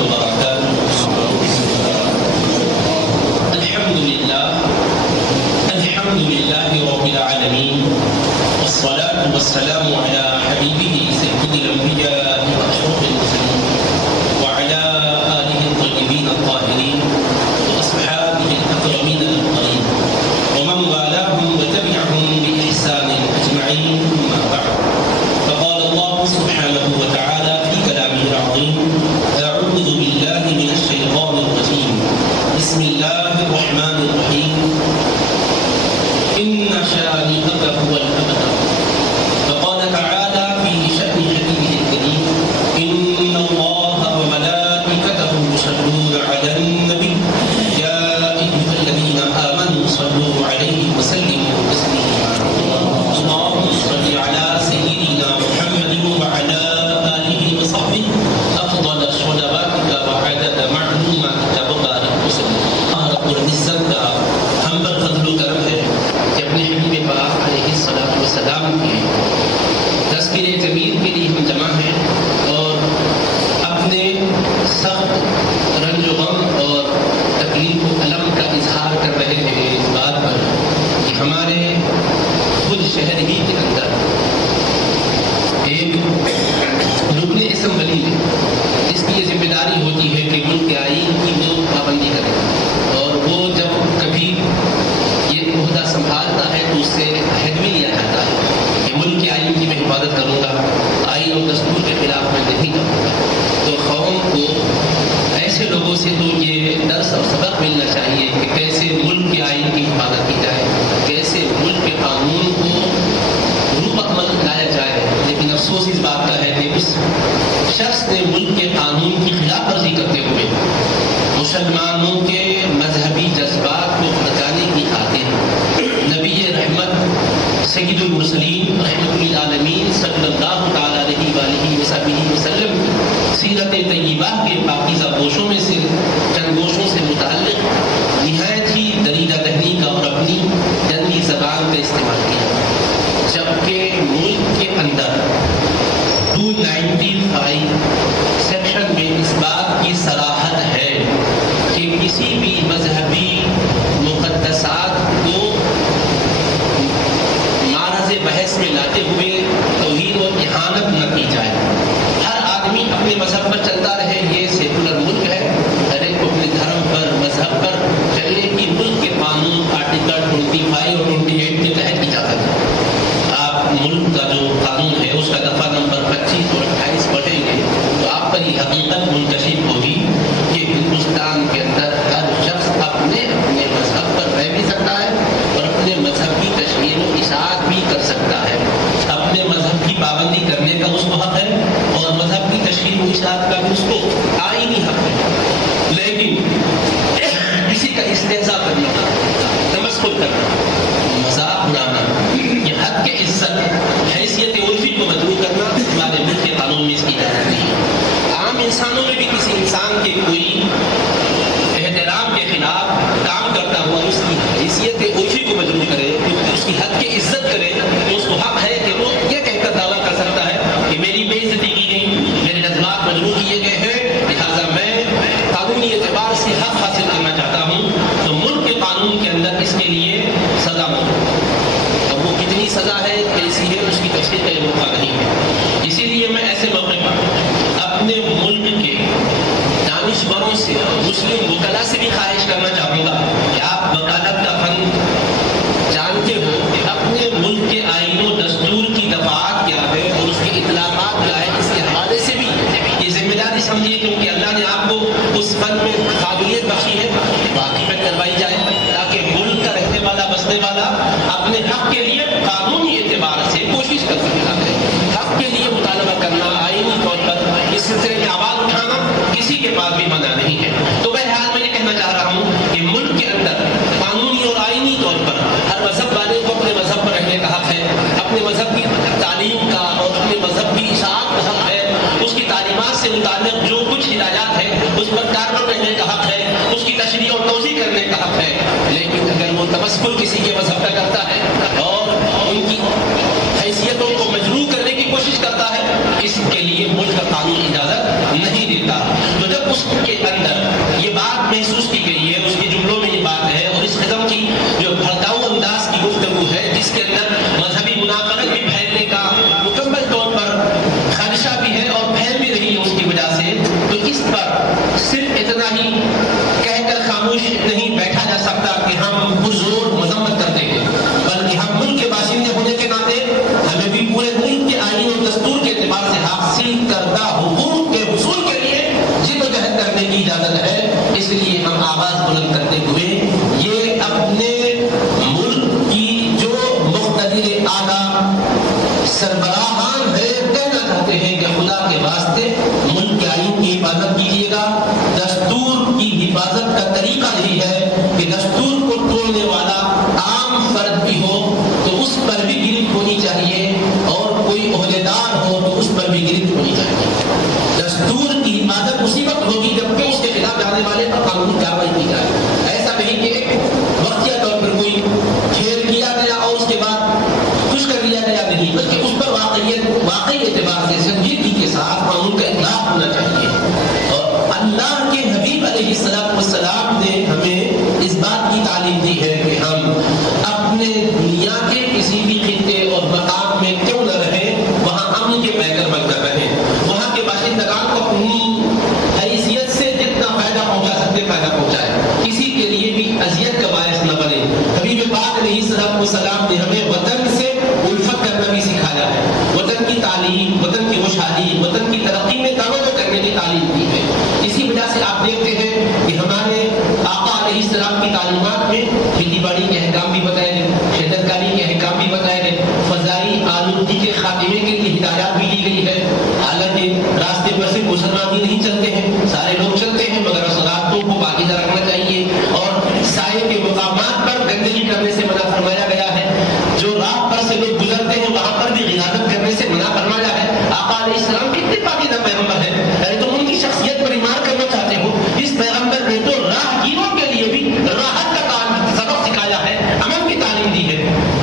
وبركاته. الحمد لله رب العالمين، والصلاة والسلام على حبيبه سيد الأنبياء وأشرف المرسلين وعلى آله الطيبين الطاهرين وأصحابه الأكرمين الأفضلين ومن والاهم وتبعهم بإحسان أجمعين، أما بعد. فقال الله سبحانه وتعالى في كلامه العظيم: أعوذ بالله من الشيطان الرجيم، بسم الله الرحمن الرحيم، إن شانئك هو الأبتر. فقال تعالى في شأن حبيبه الكريم: إن الله وملائكته يصلون على النبي يا أيها الذين آمنوا صلوا عليه وسلموا تسليما. اللهم صل على سيدنا محمد وعلى آله وصحبه أفضل صلواتك وعدد معلوماتك وبارك وسلم. رب العزت کا ہم پر فضل و کرم ہے کہ اپنے حبیب پاک علیہ الصلوۃ والسلام کی تذکرہ جمیل کے لیے ہم جمع ہیں اور اپنے سخت رنج و غم اور تکلیف و الم کا اظہار کر رہے ہیں اس بات پر کہ ہمارے خود شہر ہی کے اندر ایک رکن اسمبلی ہے جس کی یہ ذمہ داری ہوتی ہے کہ ملک کے آئین کی وہ پابندی کرے، اور وہ جب کبھی یہ عہدہ سنبھالتا ہے تو اس سے عہد بھی لیا جاتا ہے کہ ملک کے آئین کی میں حفاظت کروں گا، آئین اور دستور کے خلاف میں نہیں کروں گا. تو قوم کو ایسے لوگوں سے تو یہ درس اور سبق ملنا چاہیے کہ کیسے ملک کے آئین کی حفاظت کی جائے، کیسے ملک کے قانون کو روح عمل لایا جائے. لیکن افسوس اس بات کا ہے کہ اس شخص نے ملک کے قانون کی خلاف ورزی کرتے ہوئے مسلمانوں کے مذہبی جذبات کو بچانے کی خاطر نبی رحمت سید المرسلین رحمت للعالمین صلی اللہ تعالیٰ علیہ وآلہ وصحبہ وسلم سیرت طیبہ کے پاکیزہ گوشوں میں سے چند گوشوں سے متعلق نہایت ہی دریدہ دہنی کا اور اپنی گندی زبان کا استعمال کیا، جبکہ ملک کے اندر 295 سیکشن میں اس بات کی صراحت ہے کہ کسی بھی مذہبی مقدسات کو معرض بحث میں لاتے ہوئے توہین اور اہانت نہ کی جائے. ہر آدمی اپنے مذہب پر چلتا رہے، یہ سیکولر ملک ہے، ہر ایک کو اپنے دھرم پر مذہب پر چلنے کی ملک کے قانون آرٹیکل 25 اور 28 کے تحت اجازت ہے. آپ ملک کا جو قانون ہے اس کا دفعہ نمبر 25 اور 28 پڑھیں گے تو آپ پر یہ حقیقت منکشف ہوگی کہ ہندوستان کے اندر ہر شخص اپنے مذہب پر رہ بھی سکتا ہے اور اپنے مذہب کی تشہیر و اشاعت بھی کر سکتا ہے. اپنے مذہب کی پابندی کرنے کا اس کو حق ہے اور مذہب کی تشہیر و اشاعت کا بھی اس کو آئینی حق ہے. لیکن کسی کا استہزاء کرنا، تمسخر کرنا، مذاق اڑانا، یہ حد کے عزت حیثیت عرفی کو مجروح کرنا ہمارے ملک کے قانون میں اس کی اجازت نہیں ہے. عام انسانوں میں بھی کسی انسان کے کوئی احترام کے خلاف کام کرتا ہوا اس کی حیثیت عرفی کو مجروح کرے، اس کی حد کی عزت کرے، تو اس کو حق ہے کہ وہ یہ کہہ کر دعویٰ کر سکتا ہے کہ میری بے عزتی کی گئی، میرے جذبات مجروح کیے گئے ہیں، لہٰذا میں قانونی اعتبار سے حق حاصل کرنا چاہتا ہوں. تو ملک کے قانون کے اندر اس کے لیے سزا موجود ہے. اب وہ کتنی سزا ہے، کیسی ہے، اس کی تفصیل کا یہ موقع نہیں ہے. اسی لیے میں ایسے موقع پر اپنے ملک کے دانشوروں سے، مسلم وکلا سے بھی خواہش کرنا چاہوں گا کہ آپ وکالت کا فن جانتے ہو کہ اپنے ملک کے آئین و دستور کی دفعات کیا ہے اور اس کی اطلاقات کیا ہے، اس کے حوالے سے بھی یہ ذمہ داری سمجھیے کیونکہ اللہ نے آپ کو اس فن میں قابلیت بخشی ہے، باقی میں کروائی جائے تاکہ ملک کا رہنے والا بسنے والا اپنے حق کے لیے قانونی اعتبار سے کوشش کر سکتا ہے. حق کے لیے مطالبہ کرنا، آئینی طور پر اس سلسلے میں آواز اٹھانا کسی کے پاس بھی منع نہیں ہے. تو بہرحال میں یہ کہنا چاہ رہا ہوں کہ ملک کے اندر قانونی اور آئینی طور پر ہر مذہب والے کو اپنے مذہب پر رہنے کا حق ہے، اپنے مذہب کی تعلیم کا اور اپنے مذہب کی اشاعت کا حق ہے، اس کی تعلیمات سے متعلق جو کچھ ہدایات ہے اس پر کاربن رہنے کا حق ہے، اس کی تشریح اور توضیح کرنے کا حق ہے. لیکن اگر وہ تمسخر کسی کے مذہب کا کرتا ہے اور ان کی حیثیتوں کو مجروح کرنے کی کوشش کرتا ہے، اس کے لیے ملک کا قانون اجازت نہیں دیتا. تو جب اس اجتماعی اعتبار سے سنجیدگی کے ساتھ قانون کا اطلاق ہونا چاہیے. اور اللہ کے حبیب علیہ السلام نے ہمیں اس بات کی تعلیم دی ہے کہ ہم اپنے دنیا کے کسی بھی خطے اور مقام میں کیوں نہ رہیں وہاں امن کے پیکر بن کر رہیں, وہاں کے باشندگان کو اپنی حیثیت سے جتنا فائدہ پہنچا سکتے فائدہ پہنچائے, کسی کے لیے بھی اذیت کا باعث نہ بنے. حبیب پاک علیہ السلام نے ہمیں وطن سے الفت کرنا بھی سکھایا ہے, وطن کی تعلیم, وطن کی خوشحالی, وطن کی ترقی میں توجہ کرنے کی تعلیم دی ہے. اسی وجہ سے آپ دیکھتے ہیں کہ ہمارے آقا علیہ السلام کی تعلیمات میں کھیتی باڑی کے احکام بھی بتائے گئے, شجرت کاری کے احکام بھی بتائے گئے, فضائی آلودگی کے خاتمے کے لیے ہدایات بھی دی گئی ہے. حالانکہ راستے پر صرف مسلمان ہی نہیں چلتے ہیں, سارے لوگ چلتے ہیں, مگر راستوں کو پاکیزہ رکھنا چاہیے اور سائے کے مقامات پر گندگی کرنے سے منع فرمایا گیا ہے. جو راہ پر سے لوگ گزرتے ہیں وہاں پر بھی غلاظت کرنے سے منع فرمایا ہے. آقا علیہ السلام کتنے پاکیزہ پیغمبر ہیں, ارے تم ان کی شخصیت پر ایمان کرنا چاہتے ہو. اس پیغمبر نے تو راہگیروں کے لیے بھی راحت کا سبق سکھایا ہے, امن کی تعلیم دی ہے.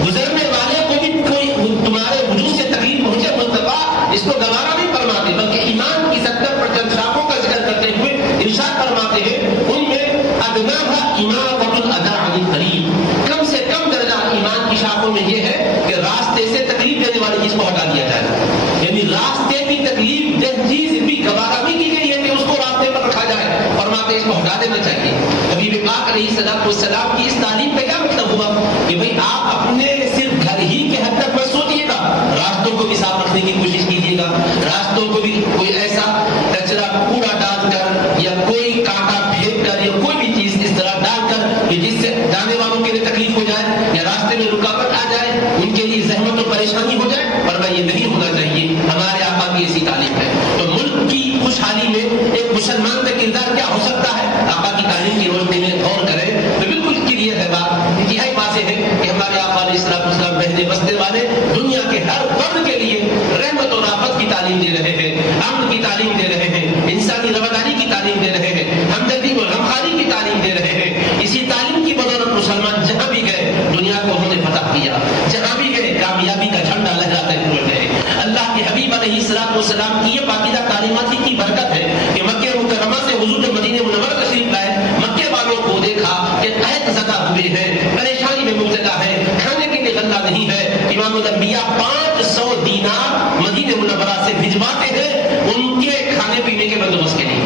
گزرنے والے کو بھی کوئی تمہارے وجود سے تکلیف پہنچے مصطفیٰ اس کو گوارا نہیں فرماتے, بلکہ ایمان کی سطح پر چند شاخوں کا ذکر کرتے ہوئے ارشاد فرماتے ہیں ان میں ادناها اماطة الاذى عن الطريق, کم سے کم درجہ ایمان کی شاخوں میں یہ ہے کہ راستے سے تکلیف دینے والی چیز کو ہٹا دیا جائے. یعنی راستے کی تکلیف دہ چیز بھی گوارا بھی کی گئی ہے کہ اس کو راستے پر رکھا جائے, فرماتے اس کو ہٹا دینا چاہیے. حبیب پاک علیہ السلام کی اس تعلیم کا کیا مطلب ہوا کہ بھئی آپ اپنے صرف گھر ہی کے حد تک مت سوچیے گا, راستوں کو بھی صاف رکھنے کی کوشش کیجیے گا. راستوں کو بھی کوئی ایسا کچرا کوڑا ڈال کر یا کوئی کانٹا پھینک کر یا کوئی بھی چیز اس طرح ڈال کر کہ جس سے جانے والوں کے لیے تکلیف ہو جائے یا راستے میں رکاوٹ آ جائے, ان کے لیے زحمت اور پریشانی ہو جائے, ورنہ یہ نہیں ہونا چاہیے. ہمارے آقا کی ایسی تعلیم ہے. تو ملک کی خوشحالی میں ایک مسلمان کا کردار کیا ہو سکتا ہے, آقا کی تعلیم کی روشنی میں غور کریں تو بالکل کلیئر ہے بات, انتہائی واضح ہے کہ ہمارے آقا علیہ السلام بہنے بستے والے دنیا کے ہر فرد کے لیے رحمت و رافت کی تعلیم دے رہے ہیں, امن کی تعلیم دے رہے ہیں, انسانی رواداری کی تعلیم دے رہے ہیں, ہمدردی و غمخواری کی تعلیم دے رہے ہیں. اسی تعلیم کی بدولت مسلمان جہاں بھی گئے دنیا کو انہوں نے فتح کیا, جہاں بھی گئے کامیابی کا جھنڈا لہراتے ہوئے گئے. اللہ کے حبیب علیہ السلام کی یہ پاکیزہ تعلیمات کی برکت ہے کہ مکہ مکرمہ سے حضور مدینہ منورہ تشریف لائے, مکے والوں کو دیکھا کہ قحط زدہ ہوئے ہیں, پریشانی میں مبتلا ہے, کھانے کے لیے غلہ نہیں ہے. امام الانبیاء 500 دینار مدینہ منورہ سے بھجواتے ہیں ان کے کھانے پینے کے بندوبست کے لیے.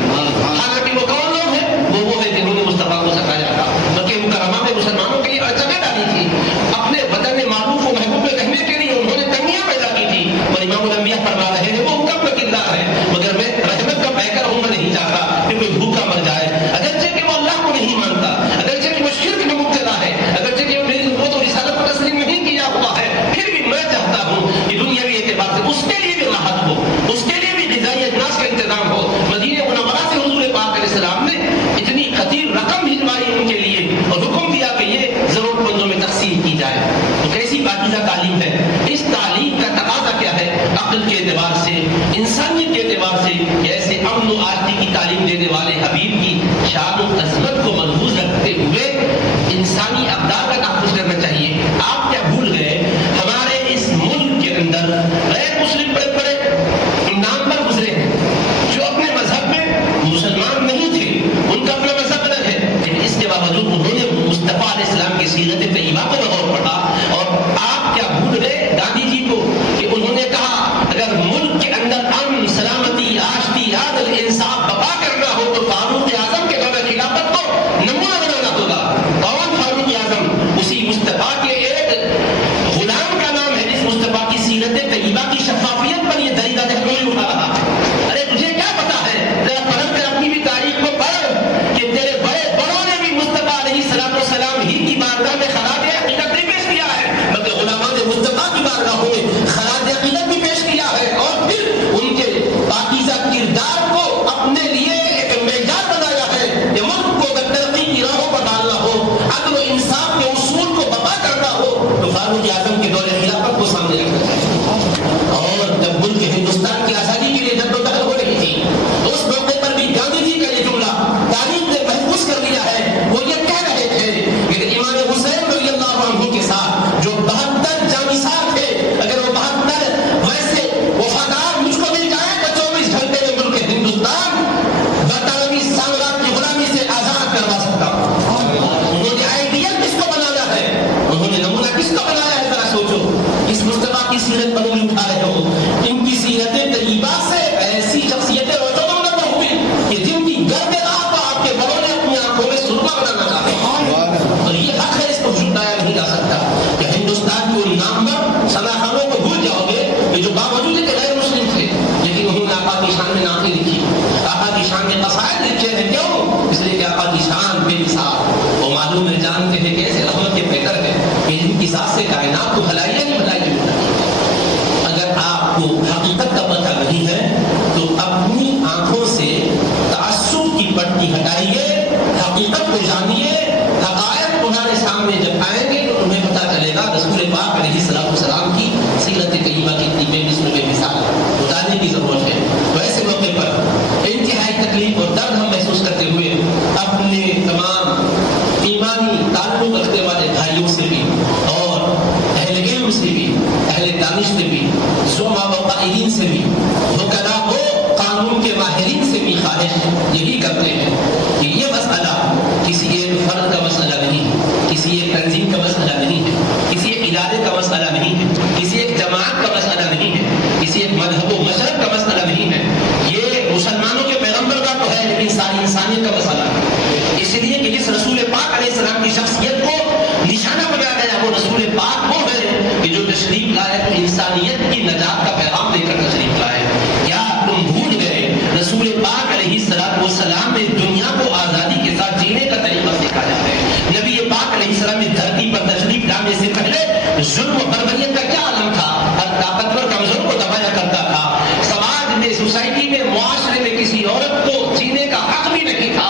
حالانکہ وہ کون لوگ ہیں, وہ ہے جنہوں نے مصطفیٰ کو ستایا تھا. مکہ مکرمہ میں مسلمانوں کے لیے اڑچنیں ڈالی تھی, اپنے وطن معروف و محبوب میں رہنے کے لیے انہوں نے تنگیاں پیدا کی تھی. اور امام الانبیاء فرما رہے ہیں وہ حکم کا کردار ہے, مگر میں رحمت کا پیکر ہوں, میں نہیں چاہتا کہ کوئی بھوکا مر جائے, اگرچہ کہ وہ اللہ کو نہیں مانتا, اگرچہ کہ وہ شرک میں مبتلا ہے, اگرچہ کہ وہ تو رسالت کو تسلیم نہیں کیا ہوا ہے, پھر بھی میں چاہتا ہوں کہ دنیاوی اعتبار سے اس کے لیے بھی راحت ہو, اس کے لیے بھی غذائی اجناس کا انتظام ہو. مدینہ منورہ سے حضور پاک علیہ السلام نے اتنی خطیر رقم بھجوائی ان کے لیے اور حکم دیا کہ یہ ضرورت مندوں میں تقسیم کی جائے. تو کیسی پاکیزہ تعلیم ہے. اس تعلیم کا تقاضا کیا ہے, عقل کے اعتبار سے, انسانیت کے اعتبار سے, کہ ایسے امن و آرتی کی تعلیم دینے والے حبیب کی شان و عظمت کو محفوظ رکھتے ہوئے انسانی اقدار کا تحفظ کرنا چاہیے. آپ کیا بھول گئے, ہمارے اس ملک کے اندر غیر مسلم بڑے بڑے نام پر گزرے ہیں جو اپنے مذہب میں مسلمان نہیں تھے, ان کا اپنا مذہب الگ ہے, لیکن اس کے باوجود انہوں نے مصطفیٰ علیہ السلام کی سیرت طیبہ کو بغور پڑھا. اور آپ کیا بھول گئے گاندھی جی کو کہ انہوں نے کہا اگر ملک کے اندر امن, سلامتی, آشتی, عدل, انصاف بقا کرنا ہو تو فاروق اعظم کے دور خلافت کو نمونہ بنانا ہوگا. کون فاروق اعظم, بھی وکلا ہو قانون کے ماہرین سے بھی خواہش یہی کرتے ہیں کہ یہ مسئلہ کسی ایک فرد کا مسئلہ نہیں ہے، کسی ایک تنظیم کا مسئلہ نہیں ہے، کسی ایک ادارے کا مسئلہ نہیں ہے، کسی ایک جماعت کا مسئلہ نہیں ہے، کسی ایک مذہب و مشرق کا مسئلہ نہیں ہے، یہ مسلمانوں کے پیغمبر کا تو ہے لیکن ساری انسانیت کا مسئلہ ہے۔ اس لیے کہ جس رسول پاک علیہ السلام کی شخصیت کو نشانہ بنایا گیا وہ رسول پاک وہ ہے کہ جو تشریف لائے تو انسانیت کی نجات کا پیغام دے کر تشریف لائے۔ کیا تم بھول گئے رسول پاک علیہ السلام نے دنیا کو آزادی کے ساتھ جینے کا طریقہ سکھایا ہے؟ نبی پاک علیہ السلام نے دھرتی پر تشریف لانے سے پہلے ظلم و بربریت کا کیا عالم تھا؟ ہر طاقتور کمزور کو دبایا کرتا تھا، سماج میں سوسائٹی میں معاشرے میں کسی عورت کو جینے کا حق بھی نہیں تھا،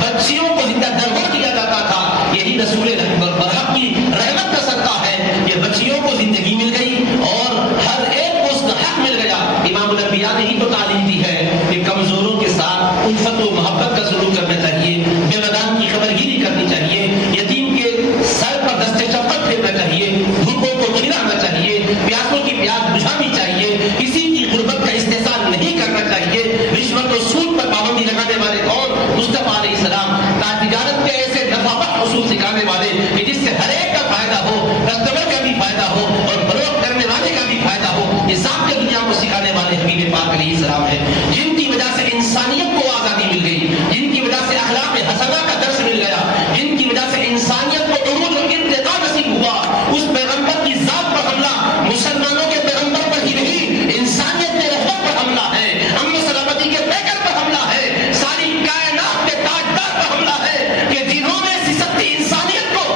بچیوں کو زندہ درگور کیا جاتا تھا۔ یہی رسول برحق کی رحمت کا صدقہ ہے کہ بچیوں کو زندگی مل گئی اور ہر ایک کو اس کا حق مل گیا۔ امام الانبیاء نے ہی تو تعلیم دی ہے کہ کمزوروں کے ساتھ الفت و محبت کا سلوک کرنا چاہیے، بے ودان کی خبرگیری کرنی چاہیے، یتیم کے سر پر دستے چپل پھیرنا چاہیے، بھوکوں کو کھلانا چاہیے، پیاسوں کی پیاس بجھانی چاہیے، کسی کی غربت کا استحصال نہیں کرنا چاہیے، رشوت و سود پر پابندی لگانے والے کون؟ مصطفیٰ علیہ السلام۔ تجارت کے ایسے نفع بخش اصول سکھانے والے کہ جس سے ہر ایک کا فائدہ ہو، کسٹمر کا بھی فائدہ ہو اور فروخت کرنے والے کا بھی فائدہ ہو، یہ ضابطے دنیا کو سکھانے والے حبیب پاک علیہ السلام ہیں، جن کی وجہ سے انسانیت کو آزادی مل گئی، جن کی وجہ سے اخلاق حسنہ کا درس مل گیا، جن کی وجہ سے انسانیت کو عروج و ارتقاء نصیب ہوا۔ اس پیغمبر کی ذات پر حملہ مسلمانوں کے پیغمبر پر ہی نہیں، انسانیت کے رحمت پر حملہ ہے، امن سلامتی کے پیکر پر حملہ ہے، ساری کائنات کے تاجدار پر حملہ ہے کہ جنہوں نے سستی انسانیت کو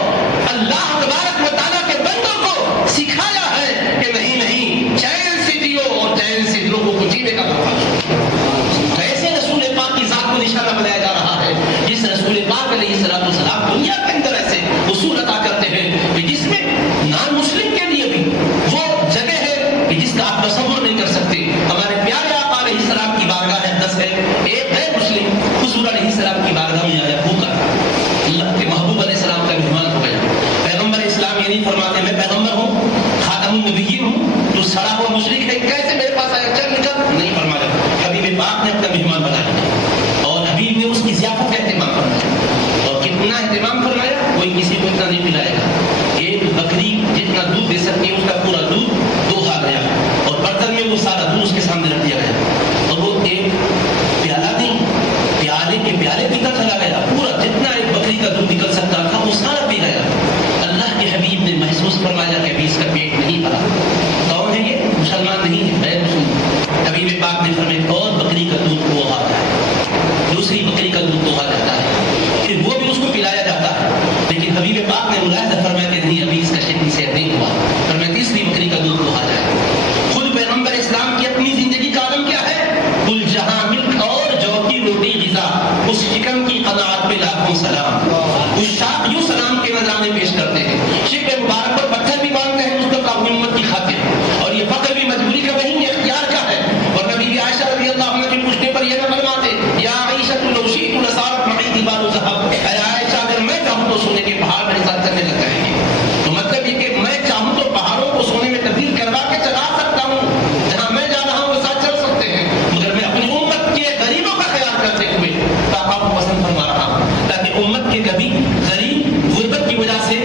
اللہ تبارک و تعالیٰ کے بندوں کو سکھایا ہے کہ نہیں چین سے جیو اور چین سے لوگوں کو جینے کا موقع دو۔ ایسے رسول پاک کی ذات کو نشانہ بنایا جا رہا ہے جس رسول پاک علیہ السلام دنیا کے اندر ایسے اصول عطا کرتے ہیں کہ جس میں نان مسلم کے لیے بھی وہ جگہ ہے کہ جس کا آپ تصور نہیں کر سکتے۔ ہمارے پیارے آقا علیہ السلام کی بارگاہ اقدس ہے، ایک غیر مسلم حضور علیہ السلام کی بارگاہ میں آیا بھوکا، اللہ کے محبوب علیہ السلام کا مہمان ہو گیا۔ پیغمبر اسلام یہ نہیں فرماتے میں پیغمبر ہوں، خاتم النبیین ہوں، تو سڑا ہوا مشرک ہے کیسے میرے پاس آیا، چل نکل، نہیں فرمایا۔ حبیب پاک نے اپنا مہمان بنا لیا اور حبیب نے اس کی ضیافت کا اہتمام فرمایا، اور کتنا اہتمام فرمایا کوئی کسی کو اتنا نہیں پلائے گا۔ ایک بکری جتنا دودھ دے سکتی ہے اس کا پورا دودھ دوہا گیا اور برتن میں وہ سارا دودھ اس کے سامنے رکھ دیا گیا، اور وہ ایک پیالہ نہیں پیالے کے پیالے پیتا چلا گیا، پورا جتنا ایک بکری کا دودھ نکل سکتا تھا وہ سارا پی گیا۔ اللہ کے حبیب نے محسوس فرمایا کہ ابھی اس کا پیٹ نہیں بھرا۔ کون ہے یہ؟ مسلمان نہیں ہے، غیر مسلم۔ حبیب پاک نے فرمایا اور بکری کا دودھ دوہا جاتا ہے، دوسری بکری کا دودھ دوہا جاتا ہے، پھر وہ بھی اس کو پلایا جاتا ہے، لیکن حبیب پاک نے ملاحظہ فرمایا کہ نہیں ابھی اس کا شکل سے نہیں ہوا، فرمایا تیسری بکری کا دودھ دوہا جائے۔ خود پیغمبر اسلام کی اپنی زندگی کا عالم کیا ہے؟ کل جہاں ملک اور جو کی روٹی غذا، اس شکم کی قناعت پہ لاکھوں سلام۔ اس شاپ یوں سلام کے نظرانے پیش کرتے ہیں، شکم مبارک پر پتھر بھی باندھتے ہیں مصطفیٰ کی امت کی خاطر، اور یہ فقر بھی مجبوری کا نہیں ہے، اختیار کا ہے۔ اور نبی عائشہ رضی اللہ عنہ کے پوچھنے پر یہ نہ فرماتے یا عائشہ لو شئت لصارت معی جبال ذهب، اے عائشہ اگر میں چاہوں تو سونے کے پہاڑ میرے ساتھ چلنے لگ جائیں گے۔ تو مطلب یہ کہ میں چاہوں تو پہاڑوں کو سونے میں تبدیل کروا کے چلا سکتا ہوں، جہاں میں جا رہا ہوں وہ ساتھ چل سکتے ہیں، مگر میں اپنی امت کے غریبوں کا خیال کرتے ہوئے آقا کو پسند فرما رہا ہوں، تاکہ امت کے کبھی غریب غربت کی وجہ سے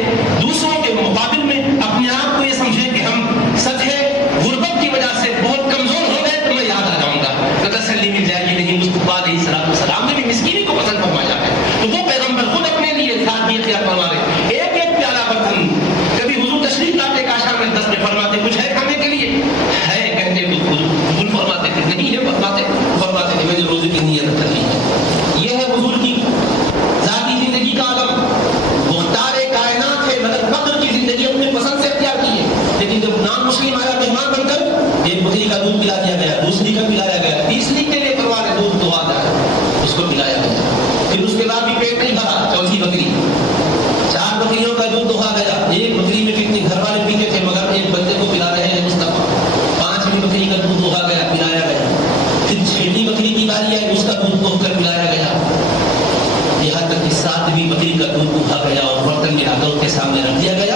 دوسروں کے مقابل میں اپنے آپ کو یہ سمجھے کہ ہم سچ ہے غربت کی وجہ سے بہت کمزور ہو گئے تو میں یاد آ جاؤں گا، تو تسلی مل جائے گی۔ نہیں، مصطفیٰ علیہ السلام نے بھی مسکینی کو پسند فرمایا ہے، تو وہ پیغمبر خود اپنے لیے ساتھ بھی اختیار فرما رہے، ایک ایک پیالہ برتن۔ کبھی حضور تشریف لاتے کاشان میں 10 میں فرماتے کچھ ہے کھانے کے لیے، ہے کہتے تو حضور فرماتے تھے، نہیں ہے فرماتے تھے میں نے روزے کی نیت کر لی ہے۔ یہ ہے حضور کی ذاتی زندگی کا عالم، مختار کائنات ہے، مگر فقر کی زندگی اپنے پسند سے اختیار کی ہے، لیکن جب نام مسلم آیا مہمان بن کر ایک بکری کا دودھ پلا دیا گیا، دوسری کا پلایا گیا، تیسری کے لیے کروانے دودھ دعا جائے اس کو پلایا گیا، پھر اس کے بعد بھی پیٹ نہیں بھرا، چوتھی بکری، 4 بکریوں کا دودھ دہا گیا، ایک بکری میں کتنے گھر والے پیتے تھے مگر ایک بندے کو پلا رہے ہیں مصطفیٰ، 5ویں بکری کا دودھ دہا گیا پلایا گیا، پھر 6ویں بکری کی باری آئی اس کا دودھ دو کر پلایا گیا، یہاں تک کہ 7ویں بکری کا دودھ دہا گیا اور برتن میں آدھوں کے سامنے رکھ دیا گیا،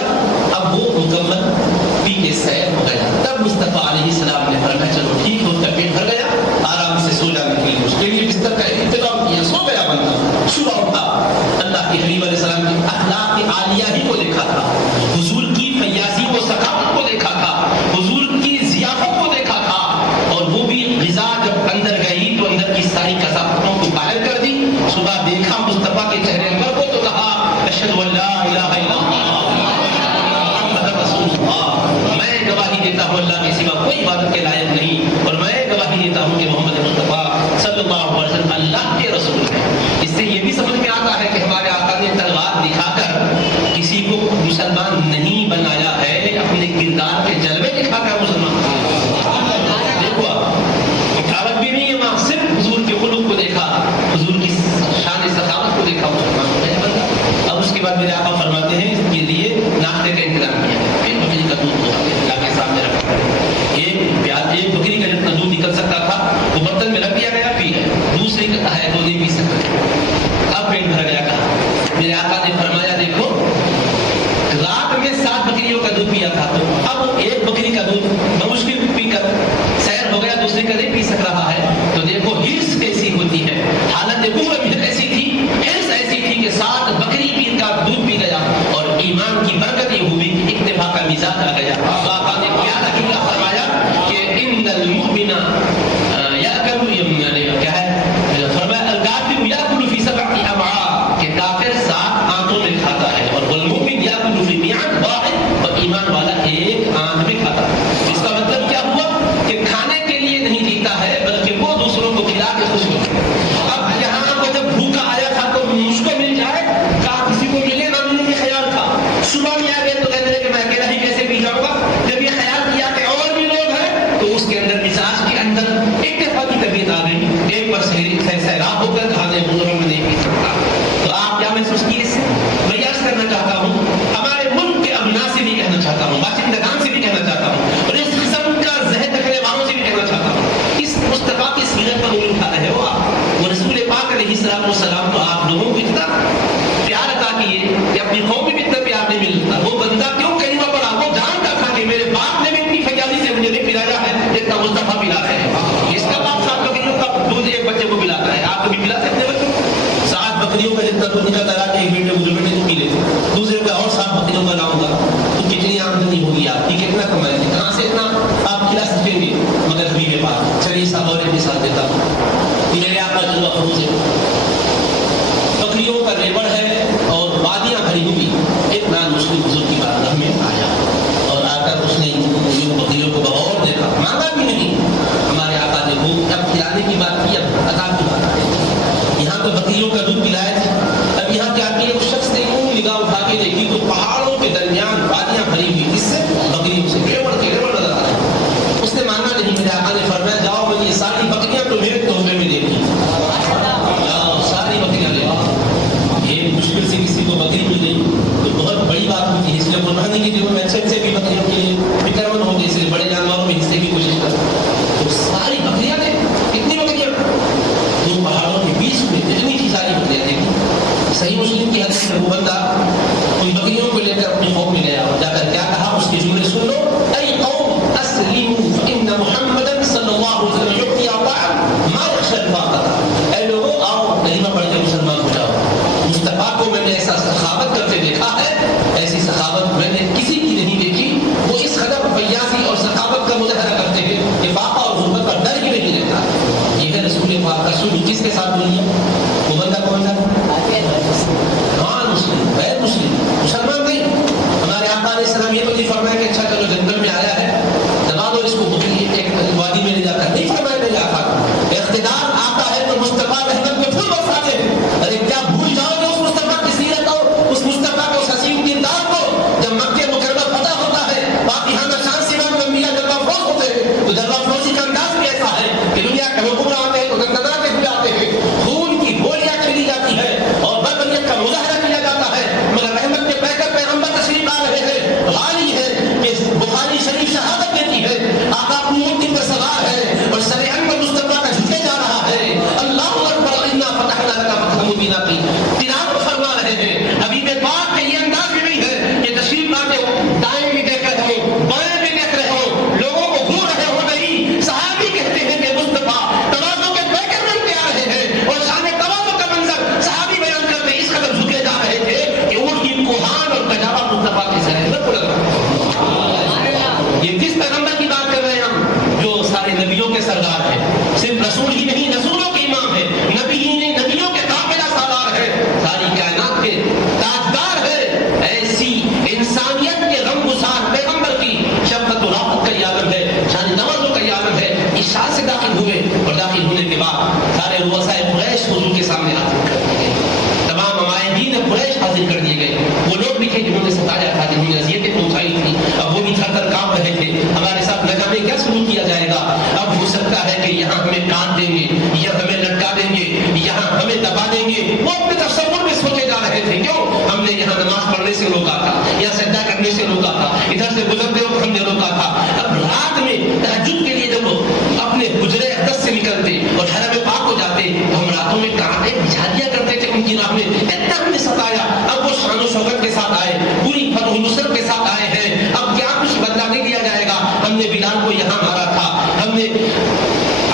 اب وہ مکمل پی کے سیر ہو گیا۔ تب مصطفیٰ علیہ السلام نے فرمایا چلو ٹھیک ہو، مرتبہ دیکھا مصطفیٰ کے چہرے پر کو تو کہا اشہد ان لا الہ الا اللہ محمد رسول اللہ، میں گواہی دیتا ہوں اللہ کے سوا کوئی عبادت کے لائق نہیں، اور میں گواہی دیتا ہوں کہ محمد مصطفیٰ صلی اللہ علیہ وسلم اللہ کے رسول ہیں۔ اس سے یہ بھی سمجھ میں آتا ہے کہ ہمارے آقا نے تلوار دکھا کر کسی کو مسلمان نہیں بنایا ہے، اپنے کردار کے جلوے دکھا کر مسلمان دیکھو دعوت بھی نہیں ہے، وہاں صرف حضور کے خلق کو دیکھا، حضور کی شان سخاوت کو دیکھا، مسلمان ہو گیا بندہ۔ اب اس کے بعد میرے آقا فرماتے ہیں اس کے لیے ناشتے کا انتظام کیا، ایک بکری کا دودھ کو اللہ کے سامنے رکھا ہے، ایک بکری کا جتنا دودھ نکل سکتا تھا وہ برتن میں رکھ دیا گیا، پی گئے، دوسری کا ہے وہ نہیں پی سکتے، اب پیٹ بھر گیا۔ کہا میرے آقا نے فرمایا دیکھو رات میں 7 بکریوں کا دودھ پیا تھا، تو اب ایک بکری کا دودھ بمشکل پی کر سیر ہو گیا، دوسری کا نہیں پی سک رہا ہے، تو دیکھو ہرس کیسی ہوتی ہے، حالت کفر ایسی تھی، ہرس ایسی تھی کہ 7 بکری پیر کا دودھ پی گیا، اور ایمان کی برکت یہ ہوئی کہ اکتفا کا مزاج آ گیا۔ آقا نے کیا حقیقت فرمایا کہ ان المؤمن کیا ہے فرمایا الکافر یاکل فی 7 امعاء، کہ کافر 7 آنتوں میں کھاتا ہے، اور والمؤمن یاکل فی میعاد واحد، اور ایمان والا ایک آنت میں کھاتا ہے۔ اس کا مطلب کیا ہوا کہ کھانے کے لیے نہیں جیتا ہے بلکہ وہ دوسروں کو کھلا کے خوش ہوتا ہے۔ اب یہاں کو جب بھوکا آیا تھا تو مجھ کو مل جائے، کہا کسی کو ملے نہ ملنے کا خیال تھا، صبح میں آ گئے تو کہتے ہیں کہ میں اکیلا ہی کیسے پی جاؤں گا، جب یہ خیال کیا کہ اور بھی لوگ ہیں تو اس کے اندر مزاج کے اندر اکتفا کی طبیعت آ گئی، ایک بار سیراب ہو کر کھانے بزرگوں میں نہیں پی سکتا۔ تو آپ کیا محسوس کیے اس سے؟ میں یاد کرنا چاہتا ہوں، ہمارے ملک کے ابناء سے بھی کہنا چاہتا ہوں، باشندگان سے بھی کہنا چاہتا ہوں، اور اس قسم کا ذہن رکھنے والوں سے بھی کہنا چاہتا ہوں، اس مصطفیٰ کی سیرت پر انگلی اٹھا رہے ہو آپ، وہ رسول پاک علیہ السلام تو آپ لوگوں کو اتنا پیار عطا کیے کہ اپنی قوم میں بھی اتنا پیار نہیں ملتا، وہ بندہ کیوں کلمہ پڑھا، وہ جانتا تھا کہ میرے باپ نے بھی اتنی فیاضی سے مجھے نہیں پلایا ہے جتنا مصطفیٰ پلا ہے۔ اس کا باپ 7 بکریوں کا دودھ ایک بچے کو پلاتا ہے، آپ کو بھی پلاتے اپنے بچوں کو؟ 7 بکریوں کا جتنا دودھ نکلتا ہے ایک بیٹے دوسرے بیٹے کو پی لیتے، دوسرے کا اور 7 بکریوں کا لاؤں گا تو کتنی آمدنی ہوگی آپ کی، کتنا کمائیں گے، کہاں سے اتنا آپ کھلا سکیں گے؟ مگر ابھی کے پاس چلیے صاحب اور ایک مثال دیتا ہوں، میرے آقا جو افروز ہے بکریوں کا ریبڑ ہے اور وادیاں بھری ہوئی، ایک نان مسلم بزرگ کی بارگاہ میں آیا اور آ کر اس نے بکریوں کو بغور دیکھا، مانگا بھی نہیں، ہمارے آقا نے وہ اب کھلانے کی بات کی، اب عطا کی بات آئی، یہاں تو بکریوں کا دودھ پلایا تھا، اب یہاں کیا کیا اس شخص نے نگاہ اٹھا کے دیکھی تو پہاڑوں کے درمیان وادیاں بھری ہوئی، اس سے بکریوں سے ریبڑ نظر آ رہے، اس نے مانگا نہیں، میرے آقا نے فرمایا جاؤ میں یہ ساری بکریاں تمہیں تحفے میں دے دی، ساری بکریاں لے یہ مشکل سے کسی کو بکری مل گئی تو بہت بڑی بات ہوتی ہے، اس لیے قربانی کے دنوں میں اچھے بھی بکریوں کے لیے فکر مند ہوگی، اس لیے بڑے جانوروں میں حصے کی کوشش کرتے، تو ساری بکریاں لے، کتنی بکریاں؟ 2 پہاڑوں کے بیچ میں اتنی کی ساری بکریاں دیکھی۔ صحیح مسلم کی حدیث میں وہ بندہ ان بکریوں کو لے کر اپنی قوم میں گیا اور جا کر کیا کہا، اس کے جملے سن لو، اے قوم اسلموا فإن محمدا صلی اللہ علیہ وسلم یعطی عطاء ما یخشى الفاقة، اے لوگوں آؤ کلمہ پڑھ کے مسلمان ہو جاؤ، مصطفیٰ کو میں نے ایسا سخاوت کرتے دیکھا ہے، ایسی سخاوت میں نے کسی کی نہیں دیکھی، وہ اس قدر فیاضی اور سخاوت کا مظاہرہ کرتے ہیں کہ فاقہ اور غربت کا ڈر ہی نہیں رہتا۔ یہ ہے رسول پاک کا سلوک، کس کے ساتھ بولیے؟ وہ بندہ کون تھا؟ ہاں مسلم، غیر مسلم، مسلمان نہیں۔ ہمارے آقا علیہ السلام یہ تو نہیں فرمایا کہ اچھا چلو جنگل میں آیا ہے دبا دو اس کو بکری ایک وادی میں لے جاتا ہے، نہیں فرمایا میرے آقا، اقتدار آتا ہے تو مصطفیٰ رحمت کو پھر برساتے ہیں، ارے کیا بھول جاؤ گے اس مصطفیٰ کی سیرت اور اس مصطفیٰ کو حسین کردار کو، جب مکہ مکرمہ فتح ہوتا ہے پاکستان شان سیمان انبیاء جلوہ فروز ہوتے ہیں، تو جلوہ فروزی کا انداز بھی ایسا ہے کہ دنیا کے حکمراں آتے ہیں تو گنگناتے ہوئے آتے ہیں، خون کی گولیاں کھیلی جاتی ہے اور بربریت کا مظاہرہ کیا جاتا ہے، مگر رحمت کے پیکر پیغمبر تشریف لا رہے ہیں، حال ہی ہے کہ بخاری شریف شہادت دیتی ہے آقا اپنی اونٹی پر سوار ہے اور سر انور مصطفیٰ کا جھکے جا رہا ہے، اللہ اکبر انا فتحنا لک فتحا مبینا کی تلاوت فرما رہے ہیں۔ حبیب پاک کا یہ انداز بھی نہیں ہے کہ تشریف لا کے دائیں بھی دیکھ رہے ہوں بائیں بھی دیکھ رہے ہوں لوگوں کو گھور رہے ہو، نہیں، صحابی کہتے ہیں کہ مصطفیٰ توازوں کے پیکر بن کے آ رہے ہیں اور شان توازوں کا منظر صحابی بیان کرتے ہیں، اس قدر جھکے جا رہے تھے کہ اونٹ کی کوہان اور کجاوا مصطفیٰ کے سر پر پڑ رہا ہے۔ یہ کس پیغمبر کی بات کر رہے ہیں ہم؟ جو سارے نبیوں کے سردار ہیں، صرف رسول ہی نہیں، رسولوں کے امام ہے، نبی ہی نہیں، نبیوں کے قافلہ ہے کہ یہاں ہمیں کاٹ دیں گے, یہاں ہمیں لٹکا دیں گے, یہاں ہمیں دبا دیں گے. وہ اپنے تصور میں سوچے جا رہے تھے. کیوں؟ ہم نے یہاں نماز پڑھنے سے روکا تھا, یا سجدہ کرنے سے روکا تھا, ادھر سے گزرتے وقت ہم نے روکا تھا. اب رات میں تہجد کے لیے جب اپنے حجرے اقدس سے نکلتے اور حرم پاک ہو جاتے تو ہم راتوں میں کانٹے بچھا دیا کرتے تھے ان کی راہ میں. اتنا ہم نے ستایا. اب وہ شان و شوکت کے ساتھ آئے, پوری فتح و نصرت کے ساتھ آئے ہیں. اب کیا کچھ بدلا نہیں دیا جائے گا. ہم نے بلال کو یہاں مارا تھا, ہم نے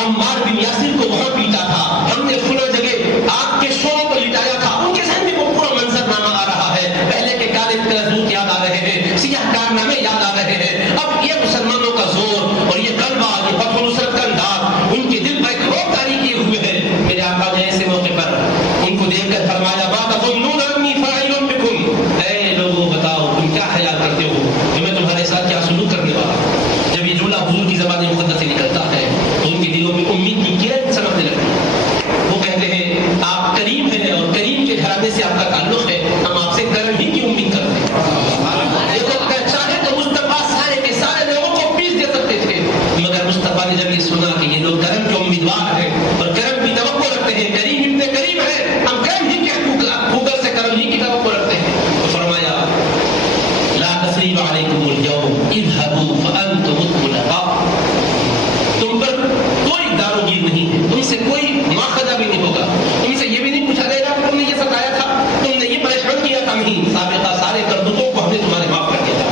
عمار بن یاسر کو وہاں پیٹا تھا, ہم نے فلاں جگہ آگ کے شعلوں کو لٹایا تھا. ان کے سامنے وہ پورا منظر نامہ آ رہا ہے. پہلے کے کالے کرتوت یاد آ رہے ہیں, سیاہ کارنامے یاد آ رہے ہیں. اب یہ مسلمانوں کا زور اور یہ غلبہ, یہ فتح و نصرت کا انداز ان کے دل پر ایک روک تاری کیے ہوئے ہے. میرے آقا نے ایسے موقع پر ان کو دیکھ کر فرمایا بات تظنون انی فاعل بکم, اے لوگوں بتاؤ تم کیا خیال کرتے ہو کہ میں تمہارے ساتھ کیا سلوک کرنے والا ہوں. جب یہ جملہ حضور کی زبان مقدس سے نکلتا ہے تو ان کے دلوں میں امید کی کرن سمجھنے لگتی ہے. وہ کہتے ہیں آپ کریم ہیں اور کریم کے گھرانے سے آپ کا تعلق ہے, ہم آپ سے کرم ہی کی امید کرتے ہیں. یہ تو چاہے تو مصطفیٰ سارے کے سارے لوگوں کو پیس دے سکتے تھے, مگر مصطفیٰ نے جب یہ سنا کہ یہ لوگ کرم کے امیدوار ہیں اور کرم کی توقع رکھتے ہیں, کریم ابن کریم ہے, ہم کرم ہی کے اوپر سے کرم ہی کی توقع رکھتے ہیں, تو فرمایا لا تثریب علیکم اليوم اذهبوا فانتم الطلقاء, تم پر کوئی داروگیر نہیں ہے, تم سے کوئی مواخذہ بھی نہیں ہوگا, تم سے یہ بھی نہیں پوچھا جائے گا کہ تم نے یہ ستایا تھا, تم نے یہ پریشان کیا تھا. نہیں, سابقہ سارے کرتوتوں کو ہم نے تمہارے معاف کر دیا تھا,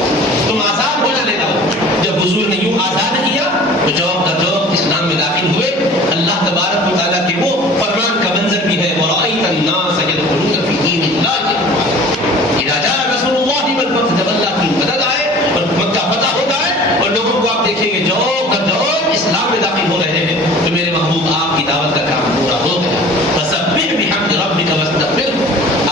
تم آزاد ہو جانے جاؤ. جب حضور نے یوں آزاد کیا تو جواب در جواب اسلام میں داخل ہوئے. اللہ تبارک و تعالیٰ کے وہ فرمان کا منظر بھی ہے وَرَأَيْتَ النَّاسَ يَدْخُلُونَ فِي دِينِ اللَّهِ أَفْوَاجًا. اِذَا جَاءَ نَصْرُ اللَّهِ وَالْفَتْحُ, جب اللہ کی مدد آئے اور مکہ فتح ہو جائے اور لوگوں کو آپ دیکھیں گے جواب در جواب اسلام میں داخل ہو رہے ہیں, تو میرے محبوب آپ کی دعوت کا کام پورا ہو گیا. فَسَبِّحْ بِحَمْدِ رَبِّكَ وَاسْتَغْفِرْهُ,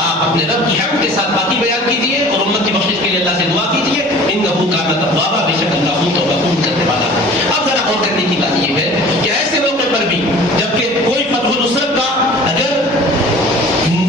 آپ اپنے رب کی حمد کے ساتھ پاکی بیان کیجیے اور امت کی بخشش کے لیے اللہ سے دعا کیجیے. إِنَّهُ كَانَ تَوَّابًا, بے شک اللہ توبہ قبول کرنے والا ہے. اب ذرا غور کرنے کی بات یہ ہے کہ ایسے موقع پر بھی جبکہ کوئی فتح و نصرت کا اگر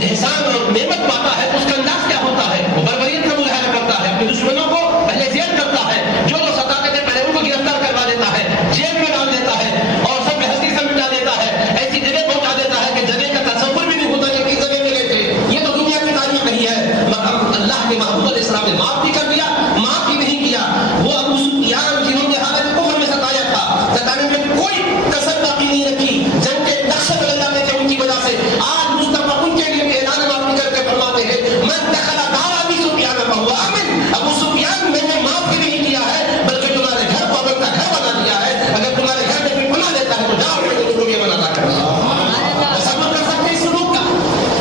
احسان اور نعمت پاتا ہے تو اس کا انداز کیا ہوتا ہے, وہ بربریت کا مظاہرہ کرتا ہے, اپنے دشمنوں کو پہلے زیاد کرتا ہے, جو ستاتے تھے پہلے ان کو گرفتار کروا دیتا ہے, جیل میں ڈال دیتا ہے اور سب ہستی سے مٹا دیتا ہے, ایسی جگہ پہنچا دیتا ہے کہ جگہ کا تصور بھی نہیں ہوتا کہ کس جگہ میں گئے تھے. یہ تو دنیا کی تاریخ نہیں ہے, مگر اللہ کے محبوب علیہ السلام نے معاف بھی کر دیا, معاف ہی نہیں کیا. وہ ابو سفیان جنہوں نے حالت کفر میں ستایا تھا, ستانے میں کوئی کسر باقی نہیں رکھی, جنگ کے نقشے بدل جاتے تھے ان کی وجہ سے. آج مصطفیٰ ان کے لیے اعلان معافی کر کے فرماتے ہیں من دخل دار ابی سفیان فهو آمن, ابو سفیان میں نے معاف ہی نہیں کیا ہے بلکہ تمہارے گھر کو امن کا گھر بنا دیا ہے. اگر تمہارے گھر میں کوئی پناہ لیتا ہے تو جاؤ میں تم کو یہ بنا کر تصور کر سکتے اس سلوک کا.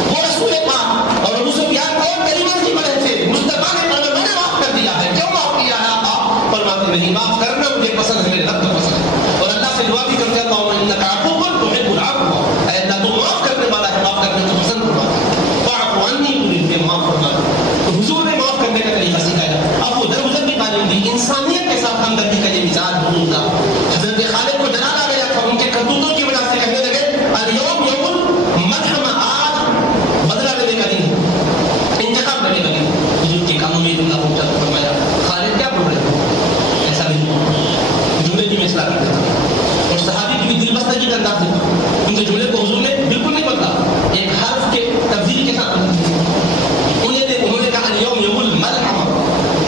وہ رسول پاک اور ابو سفیان کو کلمہ نہیں پڑھے تھے, مصطفیٰ نے فرمایا میں نے معاف کر دیا ہے. کیوں معاف کیا ہے آقا؟ فرماتے نہیں, معاف کرنا مجھے پسند ہے, میرے رب کو پسند ہے. اور اللہ سے دعا بھی کرتے ہیں انک عفو تحب العفو, اے اللہ تو معاف کرنے والا ہے, معاف کرنے کو پسند کرتا ہے. فاعف عنی, مجھے معاف فرما. تو حضور نے معاف کرنے کا طریقہ سکھایا. اب وہ درگزر کی تعلیم دی, انسانیت کے ساتھ ہمدردی کا یہ مزاج حضور کا. حضرت خالد کو جلال آ گیا تھا ان کے کرتوتوں کی وجہ سے, کہنے لگے الیوم یوم المرحمہ, آج بدلہ لینے کا دن, انتقام لینے کا دن. حضور کے کانوں میں جملہ پہنچا تو فرمایا خالد کیا بول رہے ہو, ایسا نہیں ہوا. جملے کی میں اصلاح کرتا تھا اور صحابی کی بھی دل بستگی کا انداز تھا. ان کے جملے کو حضور نے بالکل نہیں بدلا, ایک حرف کے تبدیل کے ساتھ انہوں نے کہا اليوم یوم المرحمہ,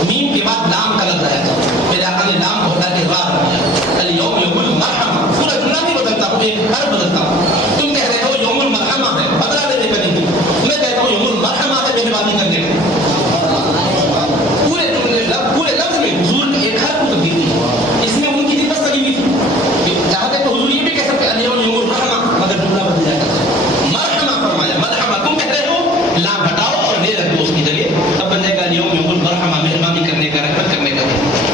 میم کے بعد لام کا لگ رہا تھا, میرے آقا نے لام کو ہٹا کے بار دیا, اليوم یوم المرحمہ. پورا جملہ نہیں بدلتا ہوں, ایک حرف بدلتا ہوں. تم کہہ رہے ہو یوم المرحمہ ہے, بدلا لینے کا نہیں, میں کہتا ہوں یوم المرحمہ ہے, مہربانی کرنے کا. پورے جملے پورے لفظ میں حضور نے ایک حرف کو تبدیل کی. اس میں ان کی دل بستگی بھی تھی. چاہتے تو حضور یہ بھی کہہ سکتے اليوم یوم المرحمہ, مگر جملہ بدل جائے گا. مرحمہ فرمایا, مرحمہ تم کہہ رہے ہو, لام ہٹاؤ اور لے رکھ دو اس کی جگہ, اب بن جائے گا اليوم یوم المرحمہ, مہربانی کرنے کا, رحمت کرنے کا.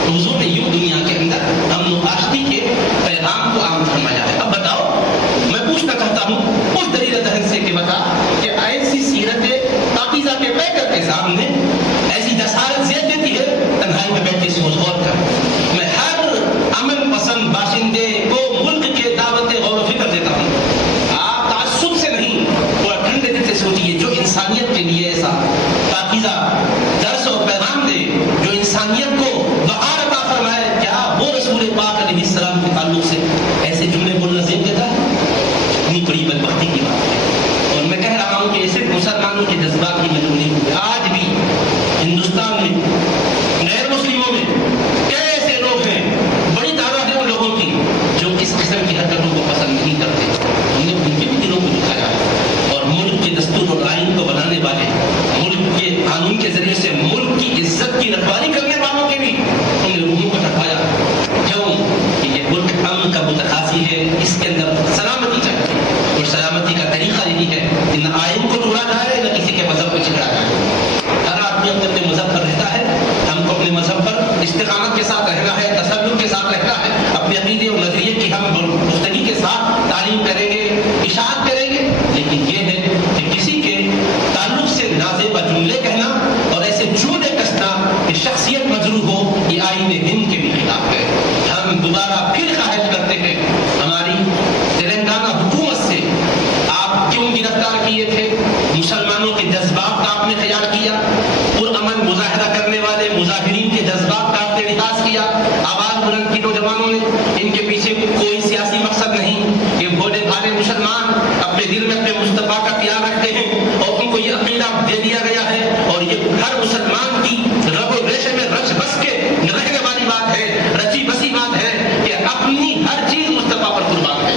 تو حضور نے یوں دنیا کے اندر امن و آشتی کے پیغام کو عام فرمایا ہے. اب بتاؤ, میں پوچھتا دل میں اپنے مصطفیٰ کا پیار رکھتے ہیں اور ان کو یہ عقیدہ دے دیا گیا ہے اور یہ ہر مسلمان کی رگ و ریشے میں رچ بس کے رہنے والی بات ہے، رچی بسی بات ہے کہ اپنی ہر چیز مصطفیٰ پر قربان ہے.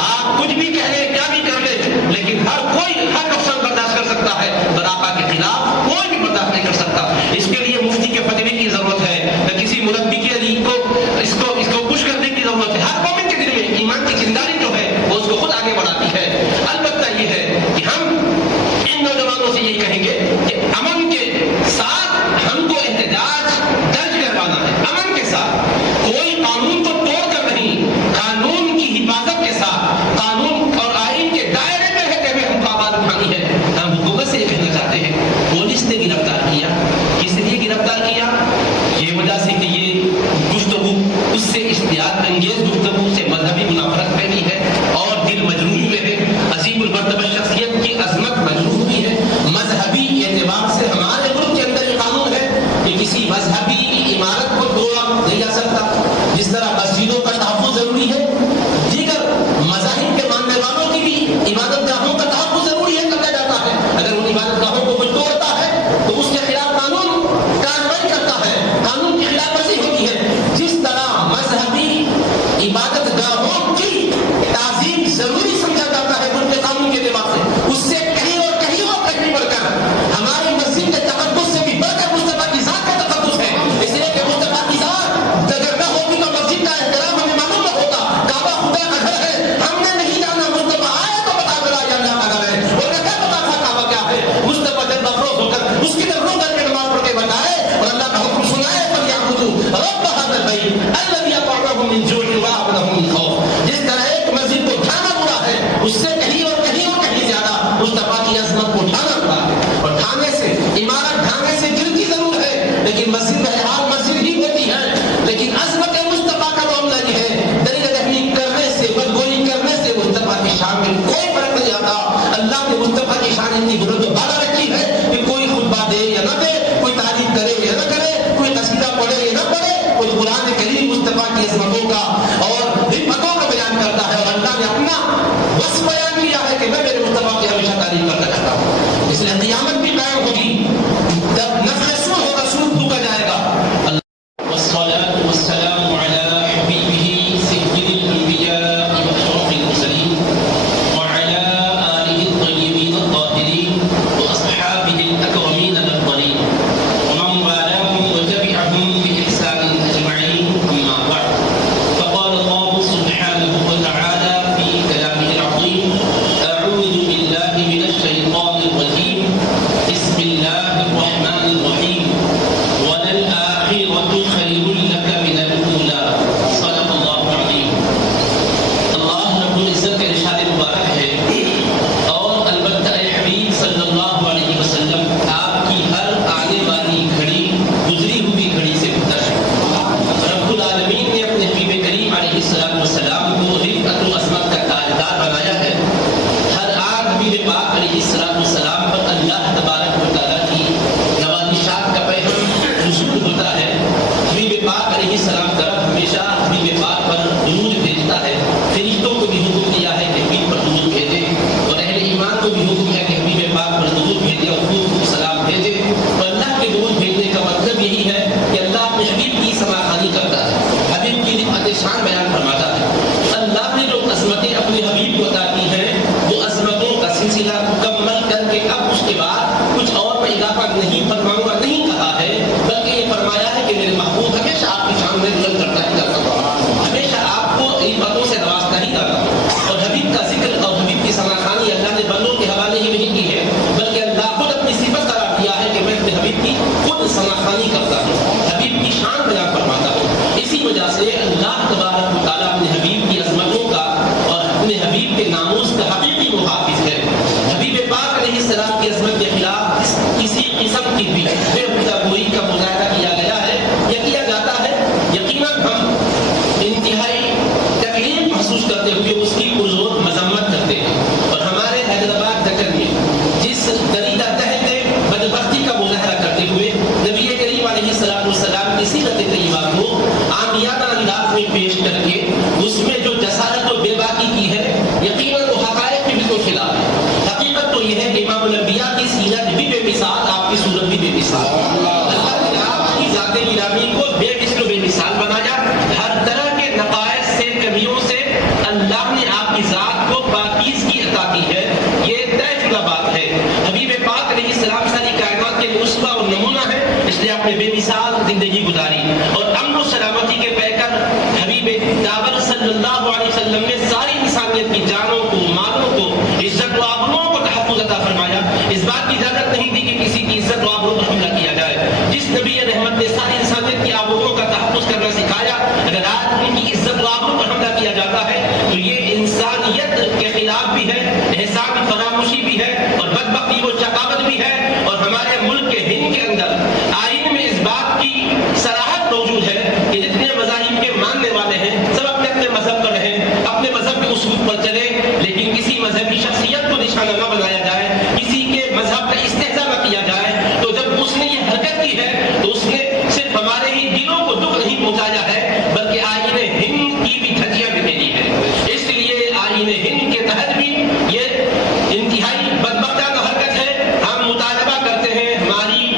آپ کچھ بھی کہہ لیں، کیا بھی کر لیں، لیکن ہر کوئی ہر نقصان برداشت کر سکتا ہے، پر آقا کے خلاف کوئی بھی برداشت نہیں کر سکتا. اس کے لیے مفتی کے فتوے کی ضرورت ہے، نہ کسی مربی کے لیے اس کو پش کرنے کی ضرورت ہے. ہر مومن کے دل میں ایمان کی زندگی جو ہے وہ اس کو خود آگے بڑھاتی ہے. البتہ یہ ہے کہ ہم ان نوجوانوں سے یہ کہیں گے کہ امن کے ساتھ ہم کو احتجاج درج کروانا ہے. امن کے ساتھ کوئی قانون کو توڑ کر نہیں، قانون کی حفاظت کے ساتھ قانون اور آئین کے دائرے میں رہتے ہوئے ہم کو آواز اٹھانی ہے. ہم حکومت سے یہ کہنا چاہتے ہیں پولیس نے گرفتار کیا، کس لیے گرفتار کیا؟ یہ وجہ سے کہ یہ گفتگو اس سے اشتعال انگیز گفتگو سے مذہبی منافرت پھیلی ہے اور دل مجروح ہوئے ہے. عظیم المرتبہ شخصیت کی عظمت مجروح ہوئی ہے. مذہبی اعتبار سے ہمارے ملک کے اندر یہ قانون ہے کہ کسی مذہبی عمارت کو توڑا نہیں جا سکتا. جس طرح مسجدوں کا تحفظ ضروری ہے، دیگر مذاہب کے ماننے والوں کی بھی عبادت گاہوں کا تحفظ ضروری ہے، کہا جاتا ہے. اگر ان عبادت گاہوں کو کوئی توڑتا ہے تو اس کے خلاف قانون کارروائی کرتا ہے، قانون کی خلاف ورزی ہوتی ہے. جس طرح مذہبی عبادت گاہوں کی تعظیم ضروری سمجھا جاتا ہے ان کے قانون کے اعتبار سے، اس سے کہیں اور بڑھ کر ہماری مسجد کے تقدس سے بھی بڑھ کر مصطفیٰ کی ذات کا تقدس ہے. اس لیے کہ مصطفیٰ کی ذات اگر نہ ہوتی تو مسجد کا احترام ہمیں معلوم نہ ہوتا. کعبہ خدا کا گھر ہے، ہم نے نہیں جانا، مصطفیٰ آئے تو بتا دلا یہ اللہ کا گھر ہے. اور کیا پتا تھا کعبہ کیا ہے؟ مصطفیٰ جب افروز ہو کر اس کی طرف رو کر کے نماز پڑھ کے بتائے اور اللہ کا حکم سنائے فَلْيَعْبُدُوا رَبَّ هَذَا الْبَيْتِ الَّذِي أَطْعَمَهُم مِّن جُوعٍ وَآمَنَهُم مِّن خَوْفٍ. جس طرح ایک مسجد کو ڈھانا برا ہے، اس سے کہیں اور کہیں زیادہ مصطفیٰ کی عظمت کو ڈھانا برا ہے. اور ڈھانے سے عمارت ڈھانے سے گرتی ضرور ہے، لیکن مسجد بہرحال مسجد ہی ہوتی ہے. لیکن عظمت مصطفیٰ کا معاملہ یہ ہے، دلیل رحمی کرنے سے، بدگوئی کرنے سے مصطفیٰ کی شان میں کوئی فرق نہیں آتا. اللہ نے مصطفیٰ کی شان اتنی بلند و بالا رکھی ہے کہ کوئی خطبہ دے یا نہ دے، کوئی تعریف کرے یا نہ کرے، کوئی قصیدہ پڑھے یا نہ پڑھے، کوئی قرآن کریم مصطفیٰ کی عظمتوں کا اور حکمتوں کا بیان کرتا ہے. اور اللہ نے اپنا وصف بیان کیا ہے کہ میں میرے مصطفیٰ کی ہمیشہ تعریف کرتا رہتا ہوں. اس لیے قیامت بھی قائم ہوگی، جب نفخ صور ہوگا، سور پھونکا جائے گا. والصلاة والسلام على حبيبه سيد الأنبياء وأشرف المرسلين وعلى آله الطيبين الطاهرين وأصحابه الأكرمين الأفضلين ومن والاهم وتبعهم بإحسان أجمعين. أما بعد، فقال الله سبحانه وتعالى في كلامه العظيم: أعوذ بالله میں بے مثال زندگی گزاری اور امن و سلامتی کے پیکر حبیب داور صلی اللہ علیہ وسلم نے ساری انسانیت کی جانوں کو، مالوں کو، عزت و آبروؤں کو تحفظ عطا فرمایا. اس بات کی اجازت نہیں دی کہ کسی کی عزت و آبرو پر حملہ کیا جائے. جس نبی رحمت نے ساری انسانیت کی آبروؤں کا تحفظ کرنا سکھایا، اگر آج ان کی عزت و آبرو پر حملہ کیا جاتا ہے تو یہ انسانیت کے خلاف بھی ہے، احسان فراموشی بھی ہے اور بدبختی و شقاوت بھی ہے. اور ہمارے ملک کے ہند کے اندر آئین میں اس بات کی صراحت موجود ہے کہ جتنے مذاہب کے ماننے والے ہیں سب اپنے اپنے مذہب پر رہیں، اپنے مذہب کے اصول پر چلیں، لیکن کسی مذہبی شخصیت کو نشانہ نہ بنایا جائے، کسی کے مذہب کا استہزاء نہ کیا جائے. تو جب اس نے یہ حرکت کی ہے تو اس نے صرف ہمارے ہی دلوں کو دکھ نہیں پہنچایا ہے بلکہ آئین ہند کی بھی دھجیاں بکھیری ہے. اس لیے آئین ہند کے تحت بھی یہ انتہائی بدبختانہ حرکت ہے. ہم مطالبہ کرتے ہیں ہماری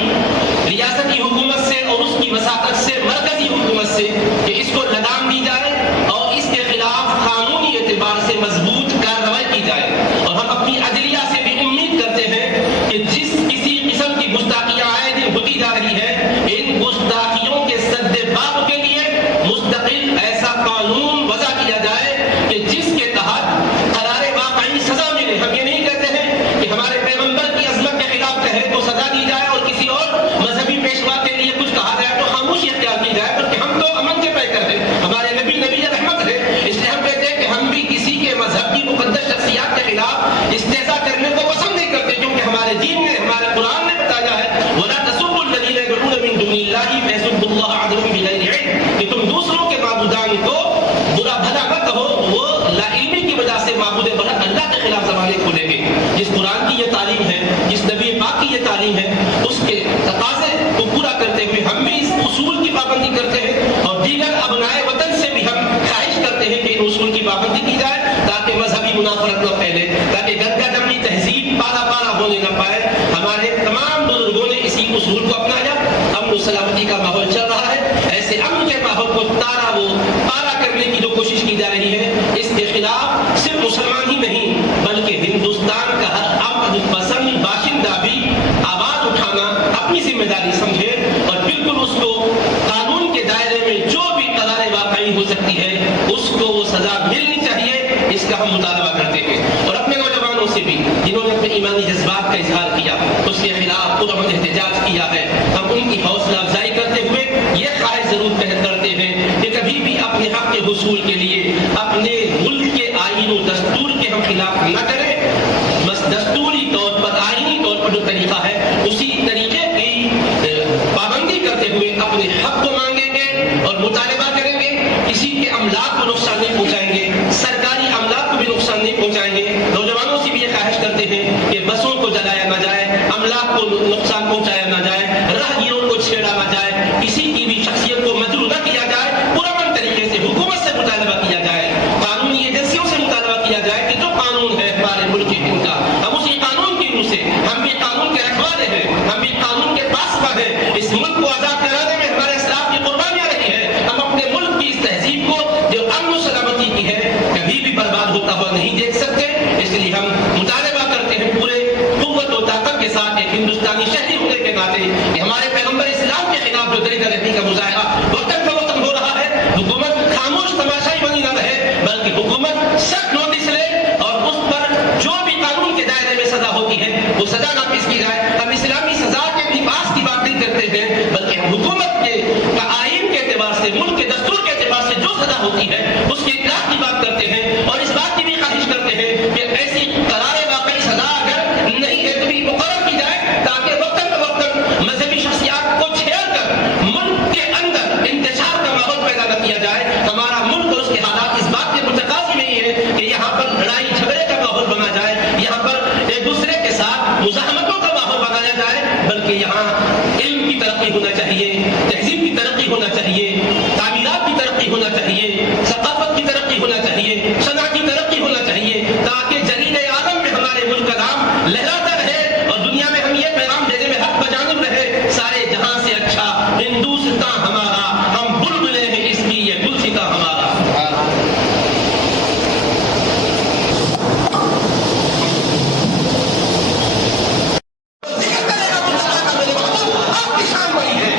ریاستی حکومت سے اور اس کی وساطت سے، مرکزی حکومت سے، کہ اس کو لگام دی جائے اور اس کے خلاف قانونی اعتبار سے مضبوط کارروائی کی جائے. اور ہم اپنی عدلیہ سے بھی امید کرتے ہیں کہ جس کسی قسم کی گستاخیاں آئے دن ہوتی جا رہی ہے، ان گستاخیوں کے سد باب کے لیے مستقل ایسا قانون وضع کیا جائے کہ جس کے تحت قرار واقعی سزا ملے. ہم یہ نہیں کہتے ہیں کہ ہمارے پیغمبر کی عظمت کے خلاف کہے تو سزا دی جائے اور کسی اور مذہبی پیشوا کے لیے کچھ کہا جائے تو خاموشی اختیار کی جائے، بلکہ ہم تو امن کے پیکر ہیں، ہمارے نبی رحمت ہے. اس لیے ہم کہتے ہیں کہ ہم بھی کسی کے مذہب کی مقدس شخصیات کے خلاف استہزاء کرنے کو پسند نہیں کرتے، کیونکہ ہمارے دین نے، ہمارے قرآن نے بتایا ہے وَلَا تَسُبُّوا الَّذِينَ يَدْعُونَ مِن دُونِ اللَّهِ فَيَسُبُّوا اللَّهَ عَدْوًا بِغَيْرِ عِلْمٍ، کہ تم دوسروں کے معبودان کو برا بھلا مت کہو، وہ لا علمی کی وجہ سے معبود برحق اللہ کے خلاف زبانیں کھولیں گے. جس قرآن کی یہ تعلیم ہے، جس نبی پاک کی یہ تعلیم ہے، اس کے تقاضے کو پورا کرتے ہوئے ہم بھی اس اصول کی پابندی کرتے ہیں اور دیگر ابنائے وطن سے بھی ہم خواہش کرتے ہیں کہ ان اصول کی پابندی کی جائے تاکہ مذہبی منافرت نہ پھیلے، تاکہ گنگا جمنی تہذیب پارا پارا ہونے نہ پائے. ہمارے تمام بزرگوں نے اسی اصول کو اپنایا. امن و سلامتی کا ماحول چل رہا ہے، ایسے امن کے ماحول کو پارا کرنے کی جو کوشش کی جا رہی ہے، اس کے خلاف صرف مسلمان ہی نہیں بلکہ ہندوستان کا ہر امن پسند باشندہ بھی آواز اٹھانا اپنی ذمہ داری سمجھے اور بالکل اس کو قانون کے دائرے میں جو بھی قرار واقعی ہو سکتی ہے اس کو وہ سزا ملنی چاہیے. اس کا ہم مطالبہ کرتے ہیں اور اپنے نوجوانوں سے بھی جنہوں نے اپنے ایمانی جذبات کا اظہار کیا، اس کے خلاف پرامن احتجاج کیا ہے، ہم ان کی حوصلہ افزائی کرتے ہوئے یہ خواہش ضرور کرتے ہیں کہ کبھی بھی اپنے حق کے حصول کے لیے اپنے ملک کے آئین و دستور کے ہم خلاف نہ کریں. بس دستوری طور پر، آئینی طور پر جو طریقہ ہے اسی طریقے کی پابندی کرتے ہوئے اپنے حق کو مانگیں گے اور مطالبہ کریں گے. کسی کے املاک کو نقصان نہیں پہنچائیں گے، سرکاری املاک کو بھی نقصان نہیں پہنچائیں گے. نوجوانوں سے بھی یہ خواہش کرتے ہیں کہ بسوں کو جلایا نہ جائے، املاک کو نقصان پہنچایا نہ جائے، راہگیروں کو چھیڑا نہ جائے، کسی کی بھی شخصیت کو مجروح نہ کیا جائے. پرامن طریقے سے حکومت سے مطالبہ کیا جائے، قانونی ایجنسیوں سے مطالبہ کیا جائے کہ جو قانون ہے ہمارے ملک ہند کا، ہم اسی قانون کی روح سے، ہم بھی قانون کے رکھوالے ہیں، ہم بھی قانون کے پاسبان ہیں. اس ملک کو آزاد کرانے میں ہمارے اسلاف کی قربانیاں رہی ہیں. ہم اپنے ملک کی اس تہذیب کو جو امن و سلامتی کی ہے کبھی بھی برباد ہوتا ہوا نہیں دیکھ سکتے. اس لیے ہم مطالبہ کرتے ہیں پورے قوت و طاقت کے ساتھ ایک ہندوستانی شہری ہونے کے ناطے کہ ہمارے پیغمبر اسلام کے خلاف جو دریدہ رہتی کا مظاہرہ وقتاً فوقتاً ہو رہا ہے، حکومت خاموش تماشائی بنی نہ رہے بلکہ حکومت سخت نوٹس لے اور اس پر جو بھی قانون کے دائرے میں سزا ہوتی ہے وہ سزا نافذ کی جائے. ہم اسلامی سزا کے لباس کی بات نہیں کرتے ہیں بلکہ حکومت کے آئین کے اعتبار سے، ملک کے دستور کے اعتبار سے جو سزا ہوتی ہے اس کے اطلاق کی بات کرتے ہیں اور اس بات کی بھی خواہش کرتے ہیں کہ ایسی قرار واقعی سزا اگر نہیں ہے تو بھی مقرر کی جائے تاکہ وقتاً فوقتاً مذہبی شخصیات کو چھیڑ کر ملک کے اندر انتشار کا ماحول پیدا نہ کیا جائے. ہمارا ملک اور اس کے حالات اس بات کے متقاضی نہیں ہے کہ یہاں پر لڑائی جھگڑے کا ماحول بنا جائے، یہاں پر ایک دوسرے کے ساتھ مزاحمتوں کا ماحول بنایا جائے، بلکہ یہاں علم کی ترقی ہونا چاہیے، تہذیب کی ترقی ہونا چاہیے، تعمیرات کی ترقی ہونا چاہیے، ثقافت کی ترقی ہونا چاہیے، صنعت کی ترقی ہونا چاہیے تاکہ جلیل عالم میں ہمارے ملک کا نام لہراتا رہے اور دنیا میں ہم یہ پیغام دینے میں حق بجانب رہے سارے جہاں سے اچھا ہندوستان ہمارا، ہم بلبلے ہیں اس کی یہ گلستاں ہمارا. آپ کی شان بڑی ہے.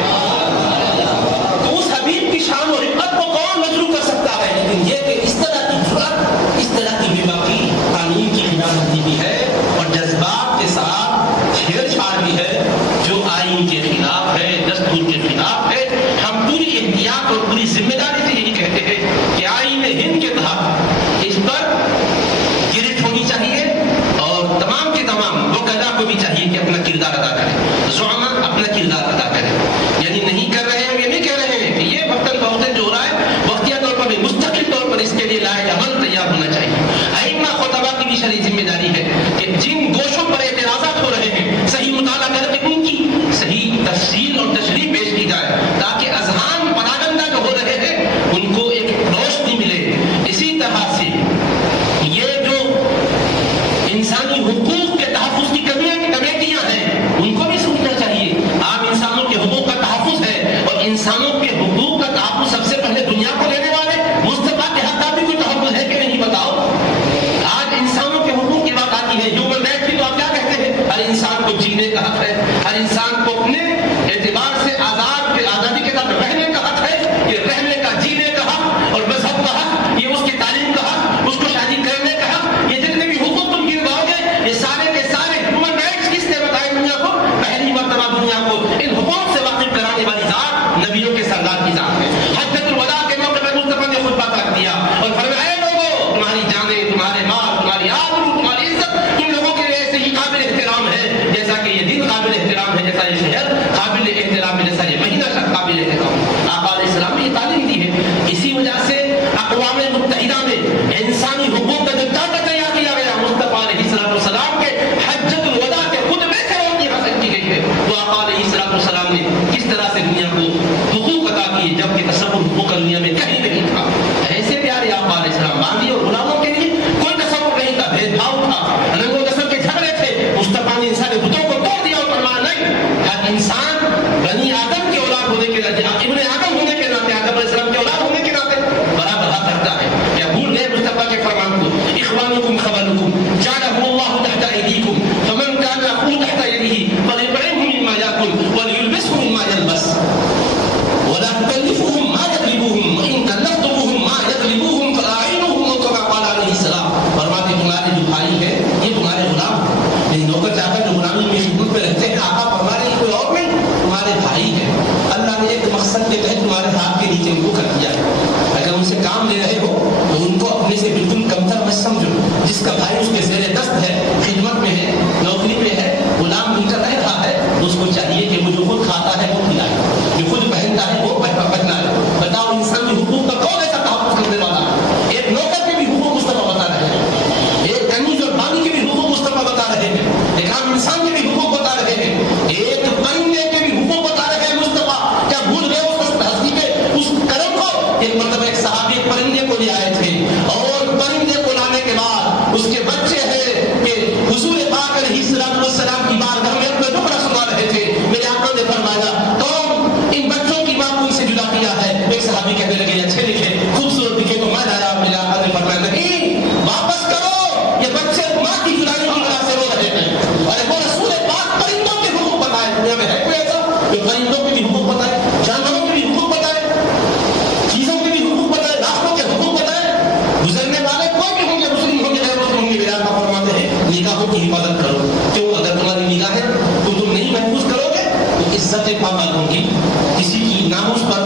انسان کو جینے کا حق ہے، ہر انسان کو اپنے اعتبار سے آزادی کے ساتھ رہنے کا حق ہے. یہ رہنے کا، جینے کا حق اور مذہب کا حق، یہ اس کی تعلیم کا حق، اس کو شادی کرنے کا حق، یہ جتنے بھی حقوق تم گنواؤ گے یہ سارے کے سارے ہیومن رائٹس کس نے بتائے دنیا کو؟ پہلی مرتبہ دنیا کو ان حقوق سے واقف کرانے والی ذات نبیوں کے سردار کی ذات ہے. حجۃ الوداع کے موقع پر مصطفیٰ نے خطبہ کر دیا اور فرمایا اے لوگوں، تمہاری جانیں، تمہارے مال، تمہاری آبرو، تمہاری عزت تم لوگوں کے لیے ایسے ہی قابل احترام ہے جیسا کہ یہ دن قابل احترام ہے، جیسا یہ شہر قابل احترام ہے، جیسا یہ مہینہ قابل احترام ہے. آقا علیہ السلام نے یہ تعلیم دی ہے. اسی وجہ سے اقوام متحدہ میں انسانی حقوق کا جو چارٹر تیار کیا گیا مصطفیٰ علیہ السلام کے حجۃ الوداع کے خطبے سے روشنی حاصل کی گئی ہے. تو آقا علیہ السلام نے کس طرح سے دنیا کو حقوق عطا کیے جبکہ تصور حقوق دنیا میں کہیں نہیں تھا. ایسے پیارے آقا علیہ السلام باندھی اور غلاموں کے لیے کوئی تصور نہیں تھا، بھید بھاؤ تھا، رنگ و نسل کے جھگڑے تھے. مصطفیٰ نے انسانی بتوں کو توڑ دیا اور فرمایا نہیں، ہر انسان بنی آدم کی اولاد ہونے کے ناطے، ابن آدم ہونے کے ناطے، آدم علیہ السلام کی اولاد ہونے کے ناطے برابر حق رکھتا ہے. کیا بھول گئے مصطفیٰ کے فرمان کو؟ اخوانکم خولکم جعلهم اللہ تحت ایدیکم فمن کان اخوہ تحت یدہ فلیطعمہ مما یاکل وليلبسہ مما یلبس ولا تکلفوہم ما یغلبوہم وان کلفتموہم ما یغلبوہم فاعینوہم کما قال علیہ السلام. فرماتے تمہارے جو بھائی ہیں یہ تمہارے غلام ہیں، یہ نوکر چاکر جو غلامی میں خدمت پہ رہتے ہیں. آقا فرما رہے ہیں کوئی اور نہیں، تمہارے بھائی ہیں. اللہ نے ایک مقصد کے تحت تمہارے ہاتھ کے نیچے ان کو کر دیا ہے. اگر ان سے کام لے رہے ہو تو ان کو اپنے سے بالکل کمتر مت سمجھو. جس کا بھائی اس کے زیر دست ہے، خدمت میں ہے، نوکری پہ ہے، غلام بن کر رہ رہا ہے، اس کو چاہیے کہ وہ جو خود کھاتا ہے وہ کھلائے، جو خود پہنتا ہے وہ پہنائے. بتاؤ انسانی حقوق کا کون ایسا تحفظ کرنے والا ہے؟ ایک نوکر کے بھی حقوق مصطفیٰ بتا رہے ہیں، ایک کنیز اور بانی کے بھی حقوق مصطفیٰ بتا رہے ہیں، ایک عام انسان کے بھی حقوق بتا رہے ہیں، ایک پرندے کے بھی حقوق بتا رہے ہیں مصطفیٰ. کیا بھول گئے اس ہستی کے اس کرم کو؟ ایک مرتبہ ایک صحابی ایک پرندے کو لے آئے تھے اور پرندے کو لانے کے بعد اس کے بچے ہیں کہ حضور پاک علیہ السلام کی بارگاہ میں اپنا ٹکڑا سنا رہے تھے. میرے آقا نے فرمایا کون ان بچوں کی ماں کو ان سے جدا کیا ہے؟ ایک صحابی کہنے لگے اچھے دکھے، خوبصورت دکھے تو میں لایا. میرے آقا نے فرمایا نہیں، واپس کرو، یہ بچے ماں کی جدائی کی وجہ سے رو رہے ہیں. ارے وہ رسول پاک پرندوں کے حقوق بتائے. دنیا میں ہے کوئی ایسا جو پرندوں کے بھی حقوق بتائے، جانوروں کے بھی حقوق بتائے، چیزوں کے بھی حقوق بتائے، راستوں کے حقوق بتائے؟ گزرنے والے کوئی بھی ہوں گے، مسلم ہوں گے، غیر مسلم ہوں گے، میرے آقا فرماتے ہیں نگاہوں کی حفاظت کرو. کیوں؟ اگر تمہاری نگاہیں کو تم نہیں محفوظ کرو گے تو عزت پامال ہوگی. کسی کی ناموس پر،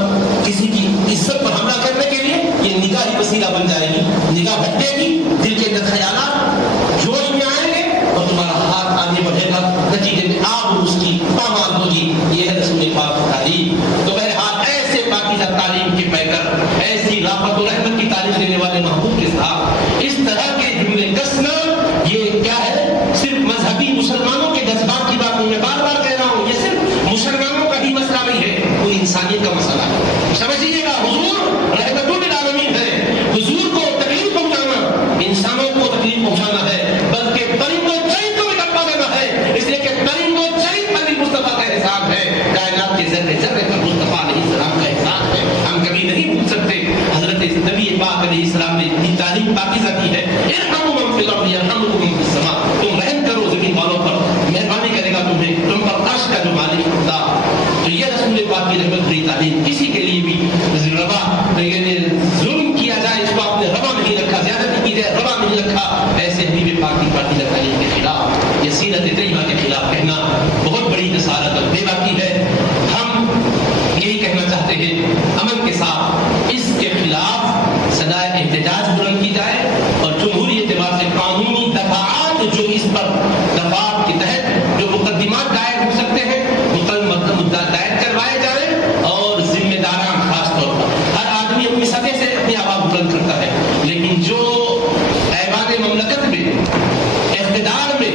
کسی کی عزت پر حملہ کرنے کے لیے یہ نگاہ ہی وسیلہ بن جائے گی. نگاہ بھٹکے گی، دل کے اندر خیالات جوش میں آئیں گے اور تمہارا ہاتھ آگے بڑھے گا، نتیجے میں آپ اس کی پامال ہوگی. یہ ہے رسول پاک کی تعلیم. تو بہرحال ایسے پاکیزہ تعلیم کے پیکر، ایسی رحمت و رحمت کی تعلیم دینے والے محبوب کے ساتھ اس طرح کے جملے کسنا یہ کیا ہے؟ صرف مذہبی مسلمانوں کے جذبات کی بات نہیں، میں بار بار کہہ رہا ہوں یہ صرف مسلمانوں کا ہی مسئلہ نہیں ہے، پوری انسانیت کا مسئلہ ہے. سمجھیے گا حضور رحمت للعالمین ہے. حضور کو تکلیف پہنچانا انسانوں کو تکلیف پہنچانا ہے، بلکہ پرندوں چرند کو بھی ڈپا دینا ہے. اس لیے کہ پرندوں چرند پر بھی مصطفیٰ کا احسان ہے، کائنات کے ذرے ذرے پر مصطفیٰ علیہ السلام کا احسان ہے. ہم کبھی نہیں بھول سکتے حضرت نبی پاک علیہ السلام نے اتنی تعلیم پاکیزہ دی ہے. ارحموا من فی الارض یرحمکم من فی السماء. تم رحم کرو زمین والوں پر، مہربانی کرے گا تمہیں، تم پر عرش کا جو مالک ہوتا. تو یہ رسول پاک کی رحمت بری تعلیم. کسی کے لیے بھی روا ظلم کیا جائے اس کو آپ نے روا نہیں رکھا، زیادتی کی جائے روا نہیں رکھا. ایسے حبیب پاک کی پاکیزہ تعلیم کے خلاف، یہ سیرت طیبہ کے خلاف کہنا بہت بڑی جسارت اور بے باکی ہے. ہم یہی کہنا چاہتے ہیں امن کے ساتھ اس کے خلاف صدائے احتجاج بلند کی جائے اور جمہوری اعتبار سے قانونی دفعات جو اس پر دفعات کے تحت جو مقدمات دائر ہو سکتے ہیں مدعا دائر کروائے جائیں اور ذمہ داران خاص طور پر ہر آدمی اپنی سطح سے اپنی آواز بلند کرتا ہے، لیکن جو ایوان مملکت میں اقتدار میں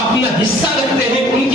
اپنا حصہ رکھتے ہیں ان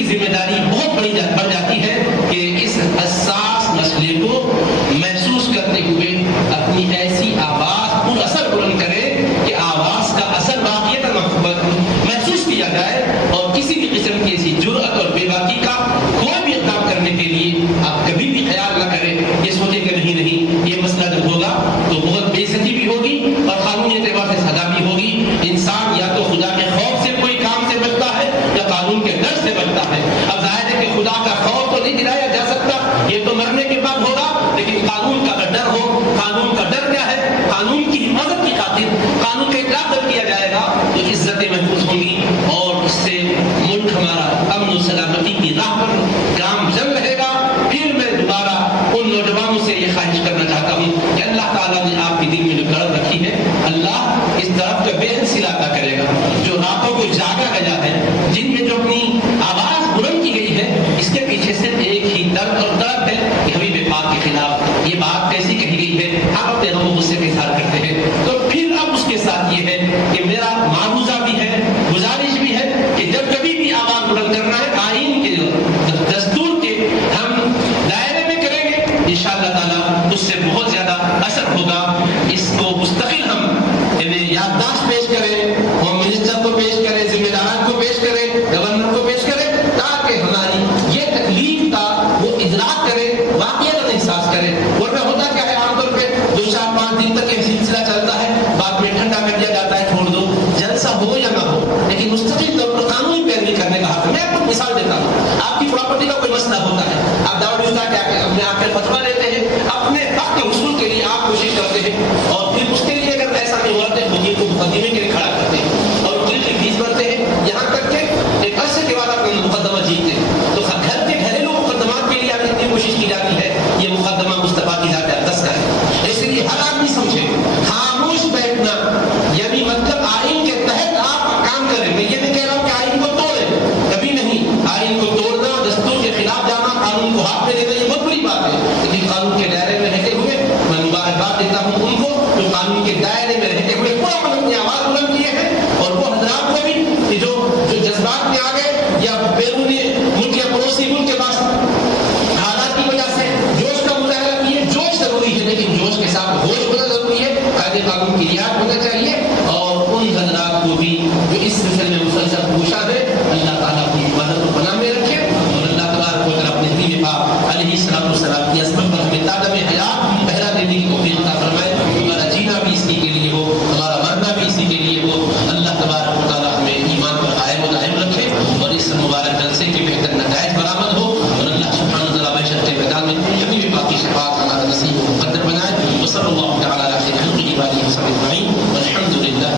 ایسا ہو یا نہ ہو لیکن مستقل طور پر قانونی پیروی کرنے کا حق ہے. میں آپ کو مثال دیتا ہوں. آپ کی پراپرٹی کا کوئی مسئلہ ہوتا ہے, آپ دعوت افتاء میں آپ کے فتویٰ لیتے ہیں, اپنے حق کے حصول کے لیے آپ کوشش کرتے ہیں, اور پھر اس کے لیے اگر ایسا نہیں ہو رہا تو وکیل کو مقدمے کے لیے کھڑا کرتے ہیں اور وکیل کی فیس بھرتے ہیں, یہاں تک کہ ایک عرصے کے بعد آپ مقدمہ جیتتے ہیں. تو گھر کے گھریلو مقدمات کے لیے آپ اتنی کوشش کی جاتی ہے, یہ مقدمہ مصطفیٰ کی ذات اقدس کا ہے. اس لیے ہر آدمی سمجھے خاموش بیٹھنا یعنی مطلب آئین کے تحت آپ کام کریں. میں یہ نہیں کہہ رہا ہوں کہ آئین کو توڑیں, کبھی نہیں. آئین کو توڑنا, دستور کے خلاف جانا, قانون کو ہاتھ میں لینا یہ بہت بڑی بات ہے, لیکن قانون کے دائرے میں رہتے ہوئے میں مبارکباد دیتا ہوں ان کو جو قانون کے دائرے میں رہتے ہوئے پورا اپنی آواز بلند کیے ہیں. اور وہ حضرات کو بھی کہ جو جذبات میں آ گئے یا بیرونی ملک یا پڑوسی ملک کے پاس حالات کی وجہ سے جوش کا مظاہرہ کیے. جوش ضروری ہے لیکن جوش کے ساتھ ہوش ہونا ضروری ہے, قاعدے قانون کی رعایت ہونا چاہیے. اور ان حضرات کو بھی جو اس سلسلے میں مسلسل پوچھا ہے, اللہ تعالیٰ کی مدد و پناہ میں رکھے, اور اللہ تبارک و تعالیٰ اپنے حبیب پاک علیہ الصلوۃ والسلام کی عظمت پر ہمیں تعداد حیات پہرا دینے کی توفیق عطا فرمائے. ہمارا جینا بھی اسی کے لیے ہو, ہمارا مرنا بھی اسی کے لیے ہو. اللہ تبارک و تعالیٰ ہمیں ایمان پر قائم و دائم رکھے اور اس مبارک جلسے کے بہتر نتائج برآمد ہو.